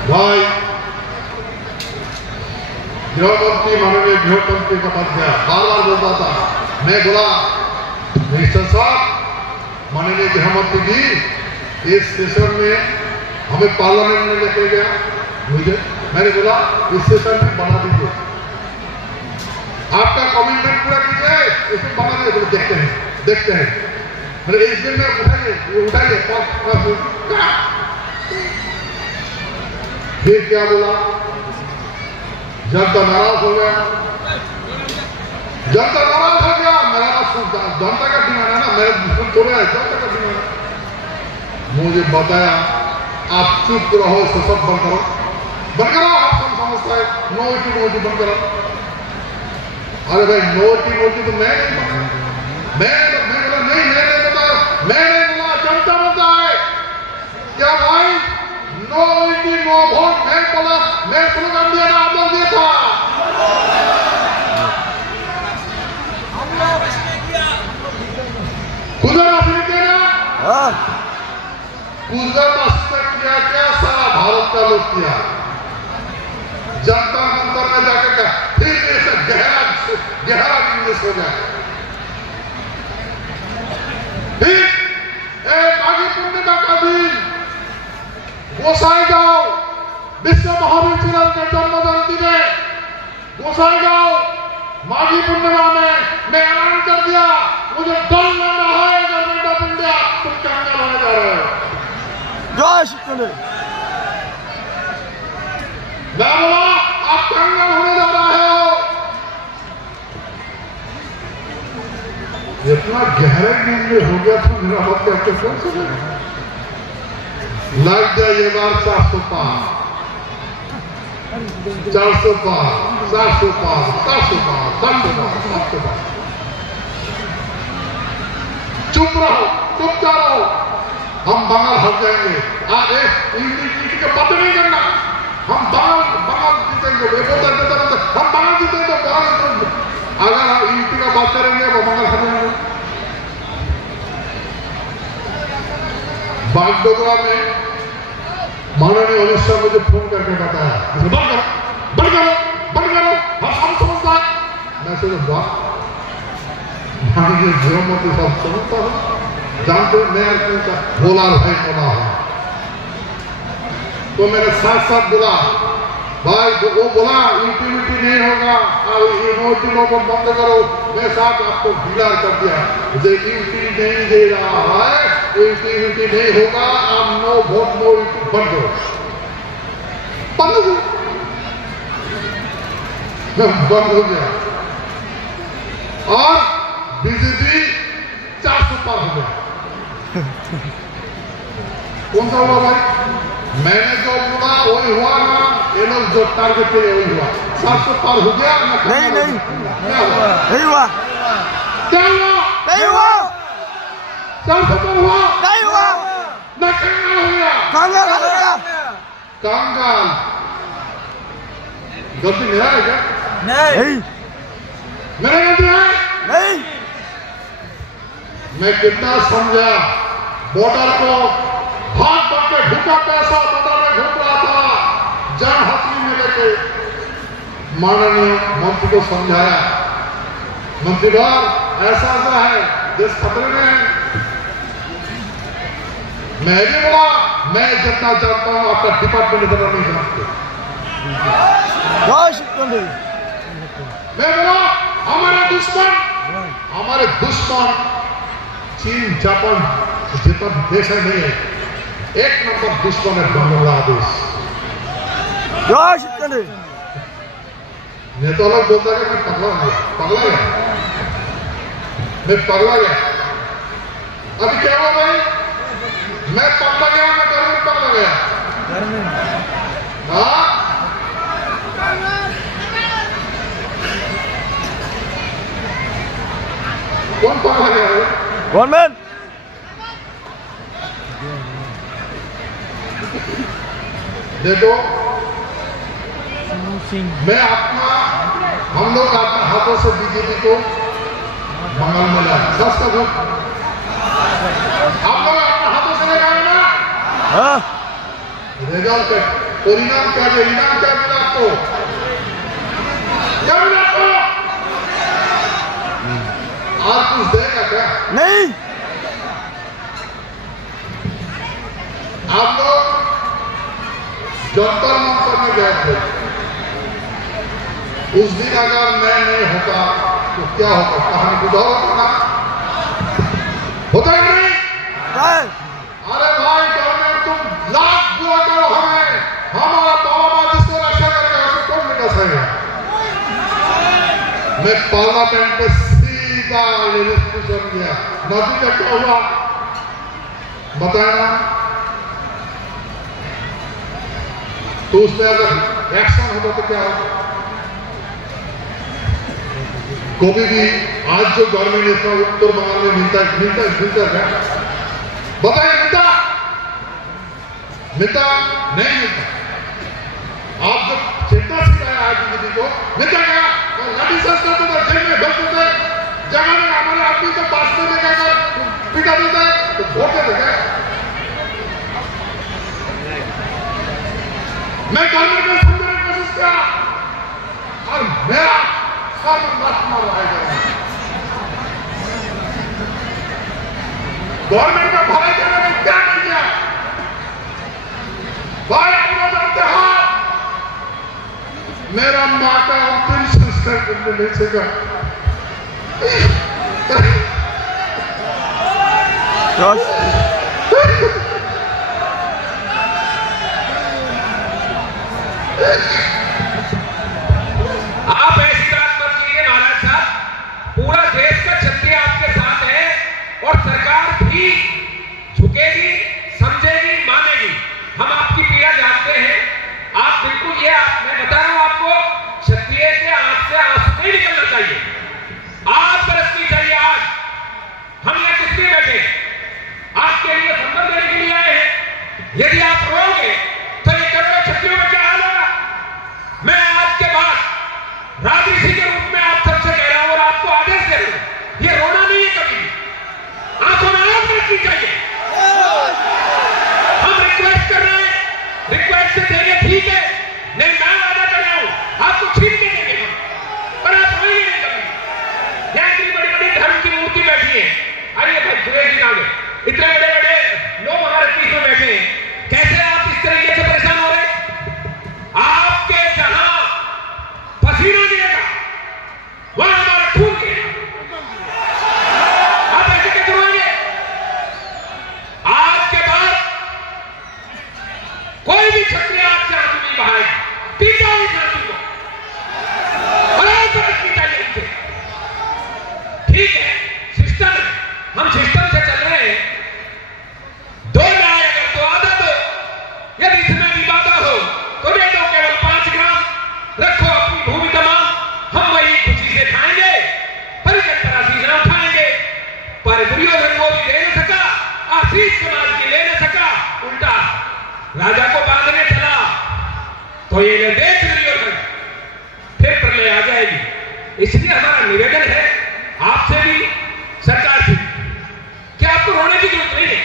भाई, गृहमंत्री माननीय गृहमंत्री का पद गया, बार बार बोलता था, मैं बोला मिनिस्टर साहब, माननीय गृहमंत्री जी इस सेशन में हमें पार्लियामेंट में लेके गया, मैंने बोला इस सेशन में बना दीजिए, आपका कमिटमेंट पूरा कीजिए, इसमें बना दीजिए, देखते हैं मैंने इस दिन में उठाइए फिर क्या बोला, जनता नाराज हो गया, जनता नाराज हो गया, मेरा जनता का डिमांड है ना, मेरे थोड़ा है जनता का डिमांड। मुझे बताया आप चुप रहो, सब बंद करो, आप सब समझता है नोटी बंद करो। अरे भाई नोटी तो मैं नहीं बोला, नहीं बताया, मैं नहीं बोला, जनता बोलता है क्या भाई, नो इंडी नो वोट, मैं बोला, मैं स्लोगन दिया ना, आप दिया था, कुजर किया ना, कुजर किया क्या, सारा भारत का लोग किया, जनता मंत्र में जाकर क्या फिर ऐसा गहरा इंग्लिश हो गया। फिर माघी पूर्णिमा का दिन गोसाईगांव विश्व महावीर चिराग के जन्म जयंती में गोसाईगांव माघी पूर्णिमा में मैं ऐलान कर दिया, मुझे डर लग रहा है गवर्नमेंट ऑफ इंडिया तुम कंगाल होने जा रहे हो। मैं बोला आप कंगाल होने जा रहे हो। इतना गहरे नींद में हो गया था मेरा बात, क्या कौन से लग जाए ये बार 400 पार, 400 पार, 400 पार, 400 पार, 400 पार, 400 पार। चुप रहो, चुप रहो, हम बंगाल हट जाएंगे। आज यूनिटी का बात नहीं करना, हम बंगाल जीतेंगे, हम बंगाल जीतेंगे। अगर यूनिटी का बात करेंगे वो बंगाल हट जाएंगे। बागडोगरा में माननीय अमित शाह मुझे फोन करके बताया, बंद करो, हम समझता है। मैं सोचा माननीय गृहमंत्री साहब समझता हूँ, जानते मैं बोला भाई बोला है, तो मैंने साथ बोला भाई, वो बोला यूटिलिटी नहीं होगा, यूनिटी को बंद करो। मैं साथ आपको ढीला कर दिया, मुझे यूनिटी नहीं दे रहा है, यूनिटी नहीं होगा, आप नो वोट नो यूनिटी बंद करो, बंद हो गया। और बीजेपी 400 पार हो गया। कौन सा हुआ भाई, मैंने जो बोला वही हुआ ना, ये लोग जो टारगेट थे वही हुआ। 700 पार हो गया ना? नहीं क्या हुआ? नहीं हुआ। क्या हुआ? नहीं हुआ। 400 पार हुआ? नहीं हुआ। ना कंगाल हो गया? कंगाल हो गया। कंगाल। गलती मेरा है क्या? नहीं। मेरा गलती है? नहीं। मैं कितना समझा, बॉर्डर को भाग के भूखा पैसा बॉर्डर में घूम रहा था, जान हथनी में लेके माननीय मंत्री को समझाया, मंत्री बार ऐसा है, देश खतरे में है। मैं भी बोला, मैं जितना जानता हूं आपका डिपार्टमेंट इतना नहीं जानते। मैं बोला हमारे दुश्मन चीन जापान जितना देश है नहीं है, एक नंबर दुश्मन है बांग्लादेश। नेता लोग बोलता है मैं पगला गया, मैं पगला गया। अभी क्या हुआ भाई, मैं पगला गया, मैं घर में पगला गया। हाँ, कौन पगला गया? गवर्नमेंट देखो, मैं हम लोग अपने हाथों से बीजेपी को मंगल में लाए। सच का झूठ? आप लोग अपने हाथों से लगाए ना? रिजल्ट परिणाम क्या है? इनाम क्या मिला आपको? क्या मिला आपको? और कुछ देगा क्या? नहीं। आप लोग जंतर मंतर में गए थे, उस दिन अगर मैं नहीं होता तो क्या होता? कहानी कुछ और होता ना? होता है नहीं? अरे भाई गवर्नमेंट, तुम लाख दुआ करो हमें, हमारा बाबा माँ जिसको रक्षा करके उसे कौन मिटा सकेगा? मैं पार्लियामेंट पे सीधा रेजिस्ट्रेशन किया, नतीजा क्या हुआ बताए ना? तो उसमें अगर एक्शन होता तो क्या होगा? कभी भी आज जो गवर्नमेंट इसका उत्तर बंगाल में मिलता क्या? बताइए, मिलता नहीं मिलता। आप जब चिंता सिखाया आज दीदी को, मिलता क्या? लाठी चार्ज करते थे, जेल में भेजते थे, जगह में हमारे आदमी को बांटने में क्या पिटा देता है तो वोट देते क्या? मैं गवर्नमेंट को समझने की कोशिश किया और मेरा सर मत मार रहा है। गवर्नमेंट का भलाई करने में क्या नहीं किया? भाई आप जानते हो, मेरा माँ का अंतिम संस्कार करने नहीं सका। आप ऐसी बात मत कीजिए महाराज साहब, पूरा देश का क्षत्रिय आपके साथ है और सरकार भी झुकेगी, समझेगी, मानेगी। हम आपकी पीड़ा जानते हैं। आप बिल्कुल मैं बता रहा हूं आपको, क्षत्रिय के आंख से आंसू नहीं निकलना चाहिए, आप बरसनी चाहिए। आज हम यहाँ किस लिए बैठे? आपके लिए संबंध देने के लिए आए हैं। यदि आप रोगे तो ये करोड़ों क्षत्रियों में क्या हाल होगा? मैं आज के बाद राजऋषि के रूप में आप सबसे कह रहा हूं और आपको आदेश दे रहा हूं, ये रोना नहीं है कभी, आंखों में आंख रखनी चाहिए। हम रिक्वेस्ट कर रहे हैं, रिक्वेस्ट से देंगे ठीक है, नहीं मैं वादा कर रहा हूं आपको छीन के देंगे हम, पर आप रोइए नहीं कभी। यहां इतनी बड़ी बड़ी धर्म की मूर्ति बैठी है, आइए भाई सुरेश जी आगे, इतने बड़े बड़े लोग हमारे बीच में बैठे हैं, कैसे आप इस तरीके से परेशान हो रहे? आपके जहां पसीना गिरेगा वहां हमारा खून गिरेगा। आप ऐसे कैसे रोएंगे? आज के बाद कोई भी क्षत्रिय आपसे आंसू नहीं बहाएगा, पीटा इस आंसू को, बराबर बरसनी चाहिए इनसे। ठीक है, सिस्टम है, हम सिस्टम से चल रहे हैं। दो न्याय अगर तो आधा दो, यदि इसमें विवादा हो तो दे दो, केवल 5 ग्राम रखो अपनी भूमि तमाम, हम वही खुशी से खाएंगे, परिजन पर आशीष न उठाएंगे। पर दुर्योधन वो भी ले न सका, आशीष समाज की ले न सका, उल्टा राजा को बांधने चला, तो ये देख दुर्योधन फिर प्रलय आ जाएगी। इसलिए हमारा निवेदन है आपसे भी, सरकार से, कि आपको रोने की जरूरत नहीं है।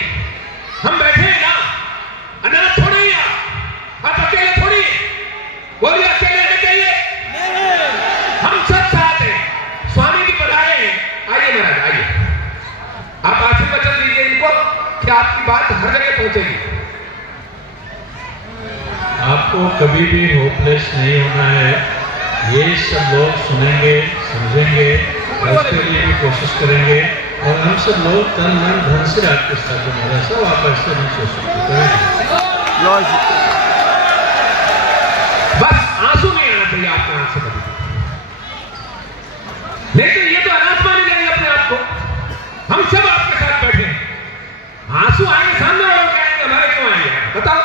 हम बैठे हैं ना, अनाथ थोड़े ही आप अकेले थोड़ी है, बोलिए अकेले नहीं चाहिए, हम सब साथ हैं, स्वामी जी पधारे हैं। आइए महाराज आइए, आप आशीर्वचन दीजिए इनको कि आपकी बात हर जगह पहुंचेगी। आपको कभी भी होपलेस नहीं होना है, ये सब लोग सुनेंगे, समझेंगे, उसके लिए भी कोशिश करेंगे और हम सब लोग तन मन धन से आपके साथ हमारा सब आप ऐसे नहीं सोच सकते। बस आंसू नहीं आना चाहिए आपके आंख से कभी, लेकिन ये तो अनाथ माने जाएंगे अपने आप को। हम सब आपके साथ बैठे हैं, आंसू आएंगे सामने वालों के आएंगे, हमारे क्यों आएंगे बताओ?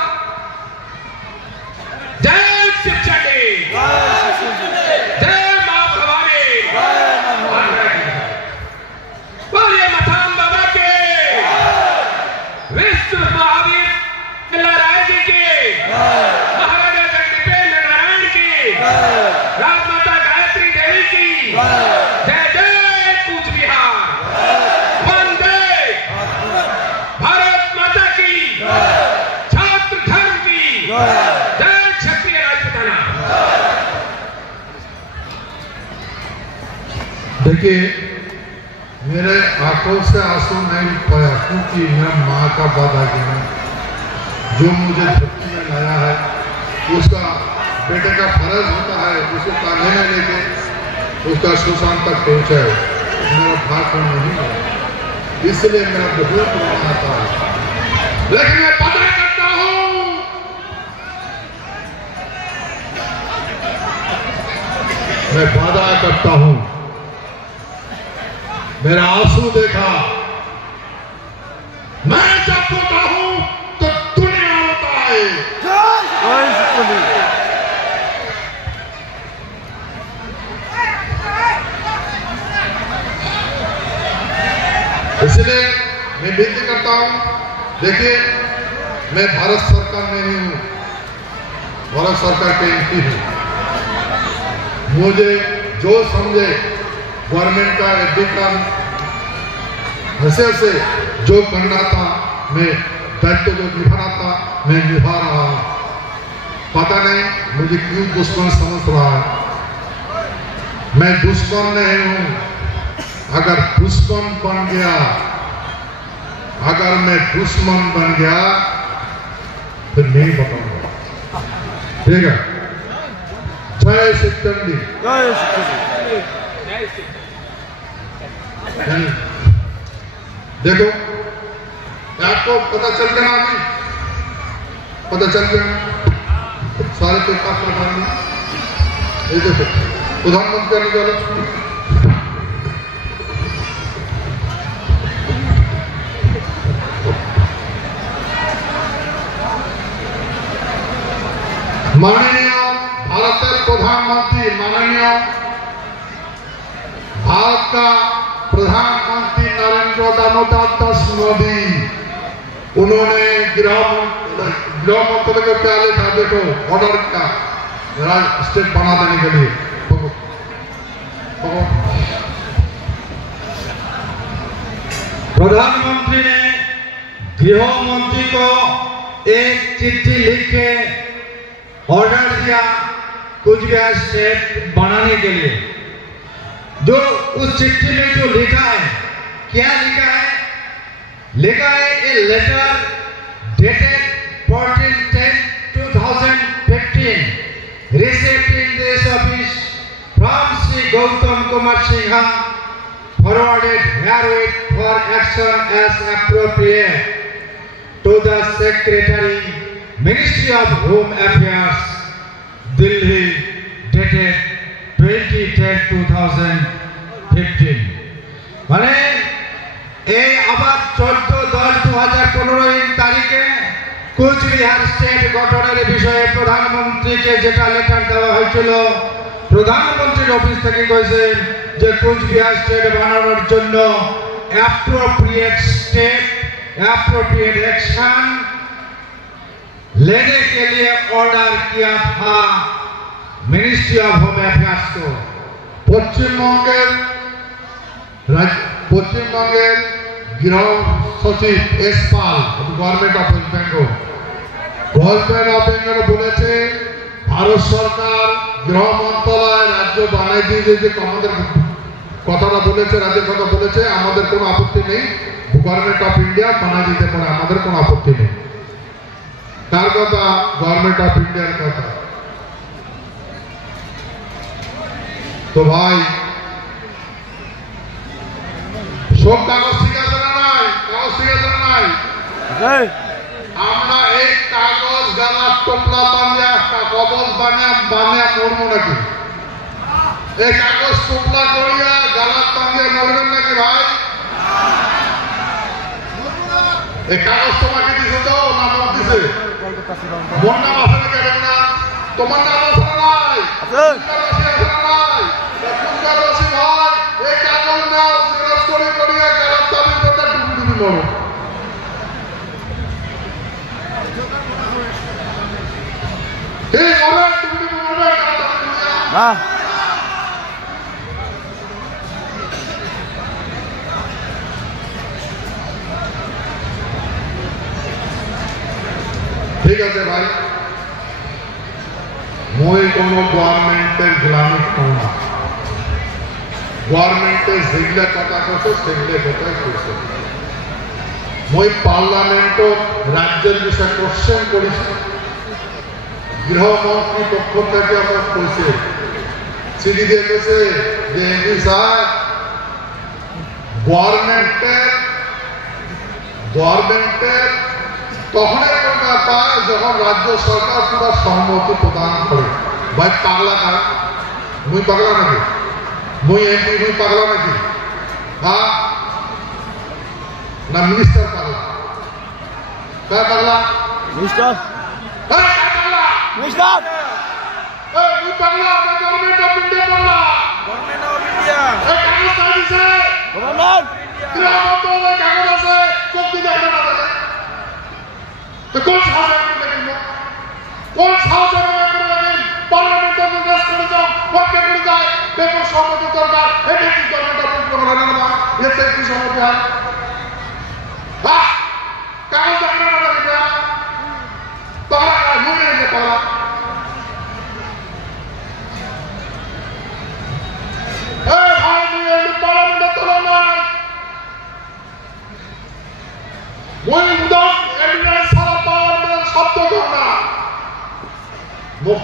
जय शिव चंडी, जय मां भवानी, बोलिए मथान बाबा के, विष्णु महावीर राय जी के, देखिए, मेरे आंखों से आंसू नहीं पाया क्योंकि मेरा माँ का वादा किया जो मुझे धरती में लाया है उसका बेटे का फर्ज होता है उसको कांधे में लेके उसका सुशांत तक पहुँचाए। मेरा भाग नहीं है, इसलिए मेरा बहुत रोना आता है। लेकिन मैं पता करता हूँ, मैं वादा करता हूँ, मेरा आंसू देखा, मैं जब होता हूं तो दुनिया होता है। इसलिए मैं विनती करता हूं, देखिए मैं भारत सरकार में नहीं हूं, भारत सरकार के एमपी हूं। मुझे जो समझे गवर्नमेंट का एडिटर हैसियत से जो करना था, मैं दायित्व जो निभाना था मैं निभा रहा हूं। पता नहीं मुझे क्यों दुश्मन समझ रहा है, मैं दुश्मन नहीं हूं। अगर दुश्मन बन गया, अगर मैं दुश्मन बन गया फिर नहीं बताऊंगा, ठीक है। जय शिक्षण जी, जय शिक्षण। देखो आपको पता चल गया, अभी पता चल गया सारे पेपर प्रधान ये देखो प्रधानमंत्री निकालो, माननीय भारत प्रधानमंत्री, माननीय भारत का प्रधानमंत्री नरेंद्र दामोदर मोदी, उन्होंने गृह मंत्री को क्या लिखा, देखो ऑर्डर का स्टेट बना देने के लिए। प्रधानमंत्री ने गृह मंत्री को एक चिट्ठी लिख के ऑर्डर दिया कुछ बिहार स्टेट बनाने के लिए। जो उस चिट्ठी में जो लिखा है, क्या लिखा है? लिखा है a letter dated 14/10/2015 received in this office from Sri Gautam Kumar Singha, forwarded herewith for action as appropriate to the Secretary, Ministry of Home Affairs, Delhi, dated 2010-2015। মানে এই আবার 14/10/2015 তারিখে কুচবিহার স্টেট গঠনের বিষয়ে প্রধানমন্ত্রীকে যেটা লেটার দেওয়া হয়েছিল, প্রধানমন্ত্রীর অফিস থেকে কইছে যে কুচবিহার স্টেট বানানোর জন্য অ্যাপ্রোপ্রিয়েট স্টেপ, অ্যাপ্রোপ্রিয়েट एक्शन लेने के लिए ऑर्डर किया था मिनिस्ट्री ऑफ होम अफेयर्स को। পশ্চিমবঙ্গের গৃহ সচিব S Pal, government of West Bengal, government of Bengal বলেছে ভারত সরকার গৃহ মন্ত্রণালয় রাজ্য বানিয়ে দিয়ে যে আমাদের কথাটা বলেছে, রাজ্যের কথা বলেছে, আমাদের কোনো আপত্তি নেই, গভর্নমেন্ট অফ ইন্ডিয়া বানিয়ে দিতে পারে, আমাদের কোনো আপত্তি নেই। কার কথা? গভর্নমেন্ট অফ ইন্ডিয়ার কথা। তো ভাই সব কাগজ ঠিক আছে না নাই? কাগজ ঠিক আছে না নাই? আমরা এই কাগজ গালার টোপলা বানিয়ে কবজ বানিয়ে মরবো নাকি? এই কাগজ টোপলা করিয়া গালার বানিয়ে মরবেন নাকি ভাই? এই কাগজ তোমাকে দিছে তো না মন দিছে? মন নাম আছে না কেন না? তোমার নাম আছে না নাই? ঠিক আছে ভাই, মই কোনো গভর্নমেন্টের গোলামি করব না, গভর্নমেন্টে যেগুলা কথা করছে সেগুলা কথাই করছে। মই পার্লামেন্টত রাজ্যের বিষয়ে কোশ্চেন করেছি, গৃহমন্ত্রী পক্ষ থেকে আমার কইছে, চিঠি দিয়ে গেছে যে এমপি সাহেব গভর্নমেন্টের তখনই টাকা পায় যখন রাজ্য সরকার পুরো সহমতি প্রদান করে। ভাই পাগলা কার? মুই পাগলা নাকি? মুই এমপি মুই পাগলা নাকি? হ্যাঁ না মিনিস্টার পাগলা? কার পাগলা? মিস্টার হ্যাঁ কার পাগলা? মিস্টার এই মুই পাগলা না গভর্নমেন্ট অফ ইন্ডিয়া পাগলা? গভর্নমেন্ট অফ ইন্ডিয়া এই কাগজ তাই দিছে, গভর্নমেন্ট গৃহমন্ত্রণালয় কাগজ আছে, চুক্তি দেখে না দেখে। তো কোন সাহসে দেখেন? কোন সাহসে পার্লামেন্টে নির্দেশ করে যাও, পক্ষে করে যায়, পেপার সম্মতি দরকার, এটা কি গভর্নমেন্ট করবে না? এতে কি সম্মতি হয়? হ্যাঁ কাগজ দেখে না দেখে তারা মনে রেখে তারা ভাই নিয়ে পার্লামেন্টে তোলা নয়, মই উদাস এভিডেন্স ছাড়া পার্লামেন্টের শব্দ কর না।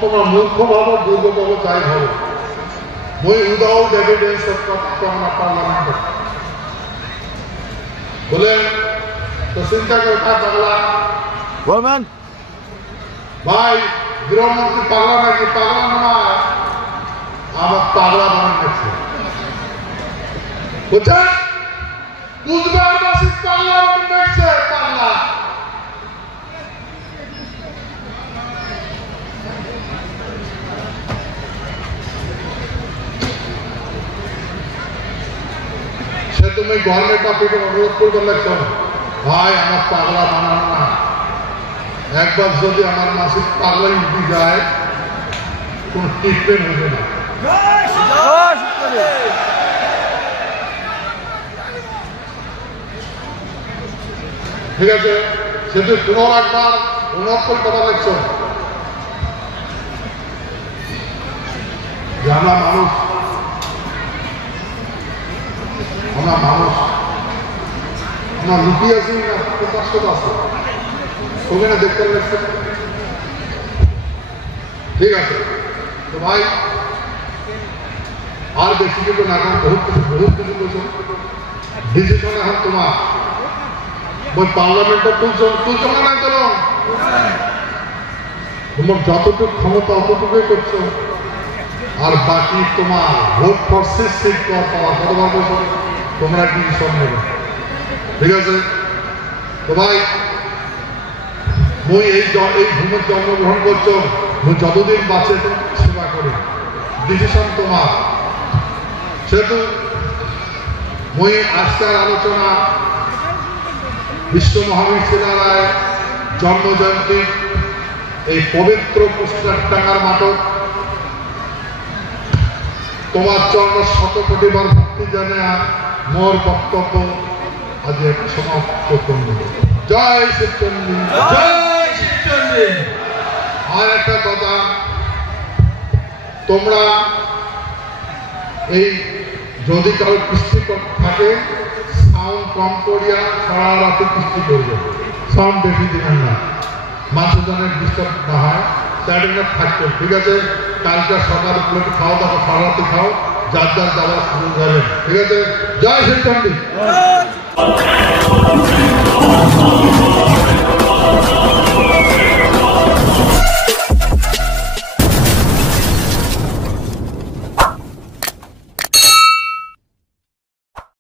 তোমার মূর্খ ভাবো, দুর্গ ভাবো, চাই ভাবো, মই উইদাউট এভিডেন্স কথা কর না পার্লামেন্টে। বলেন তো চিন্তা করে কার পাগলা? গভর্নমেন্ট ভাই গৃহমন্ত্রী পাগলা নাকি? পাগলা নয়, আমার পাগলা বানান গেছে, বুঝছেন? কুচবিহারবাসী পাগলা বানান গেছে, পাগলা। সে তুমি গভর্নমেন্ট অফিসে অনুরোধ করবে লাগছো, ভাই আমার পাগলা বানান না। একবার যদি আমার মাসিক পাগলা উঠে যায় কোন ট্রিটমেন্ট হবে না। ঠিক আছে, সেটা পুনর একবার অনুরোধ করে কথা লাগছো যে আমরা মানুষ, আমরা লুকিয়ে আছি না প্রকাশ কথা আছে, ওখানে দেখতে লাগছে। ঠিক আছে তো ভাই আর বেশি কিছু না, এখন বহুত কিছু বলছো, ডিসিশন এখন তোমার। ওই পার্লামেন্টে তুলছো না নাই তোলো, তোমার যতটুকু ক্ষমতা অতটুকুই করছো, আর বাকি তোমার ভোট ফর সিট পাওয়া কতবার বলছো তোমরা ডিসিশন নেবে। ঠিক আছে তো ভাই মই এই ভূমির জন্মগ্রহণ করছো, মই যতদিন বাঁচে সেবা করি, ডিসিশন তোমার। সেহেতু মই আজকের আলোচনা বিশ্ব মহাবীর সেনা রায় জন্ম জয়ন্তী এই পবিত্র পুষ্করডাঙ্গার মাঠত তোমার চরণ শত কোটিবার ভক্তি জানিয়া মোর বক্তব্য আজ সমাপ্ত করল। জয় শিবচন্ডী, জয় শিবচন্ডী। আর একটা কথা, তোমরা এই যদি কারো কৃষ্টি থাকে সাউন্ড কম করিয়া সারা রাতে কৃষ্টি করবে, সাউন্ড বেশি দিবেন না, মানুষজনের ডিস্টার্ব না হয়, তাদের থাকতে। ঠিক আছে, কালকে সকাল উপলক্ষে খাওয়া দাওয়া সারা রাতে খাও, যার যাওয়ার সুযোগ হবে। ঠিক আছে, জয় শিবচন্ডী।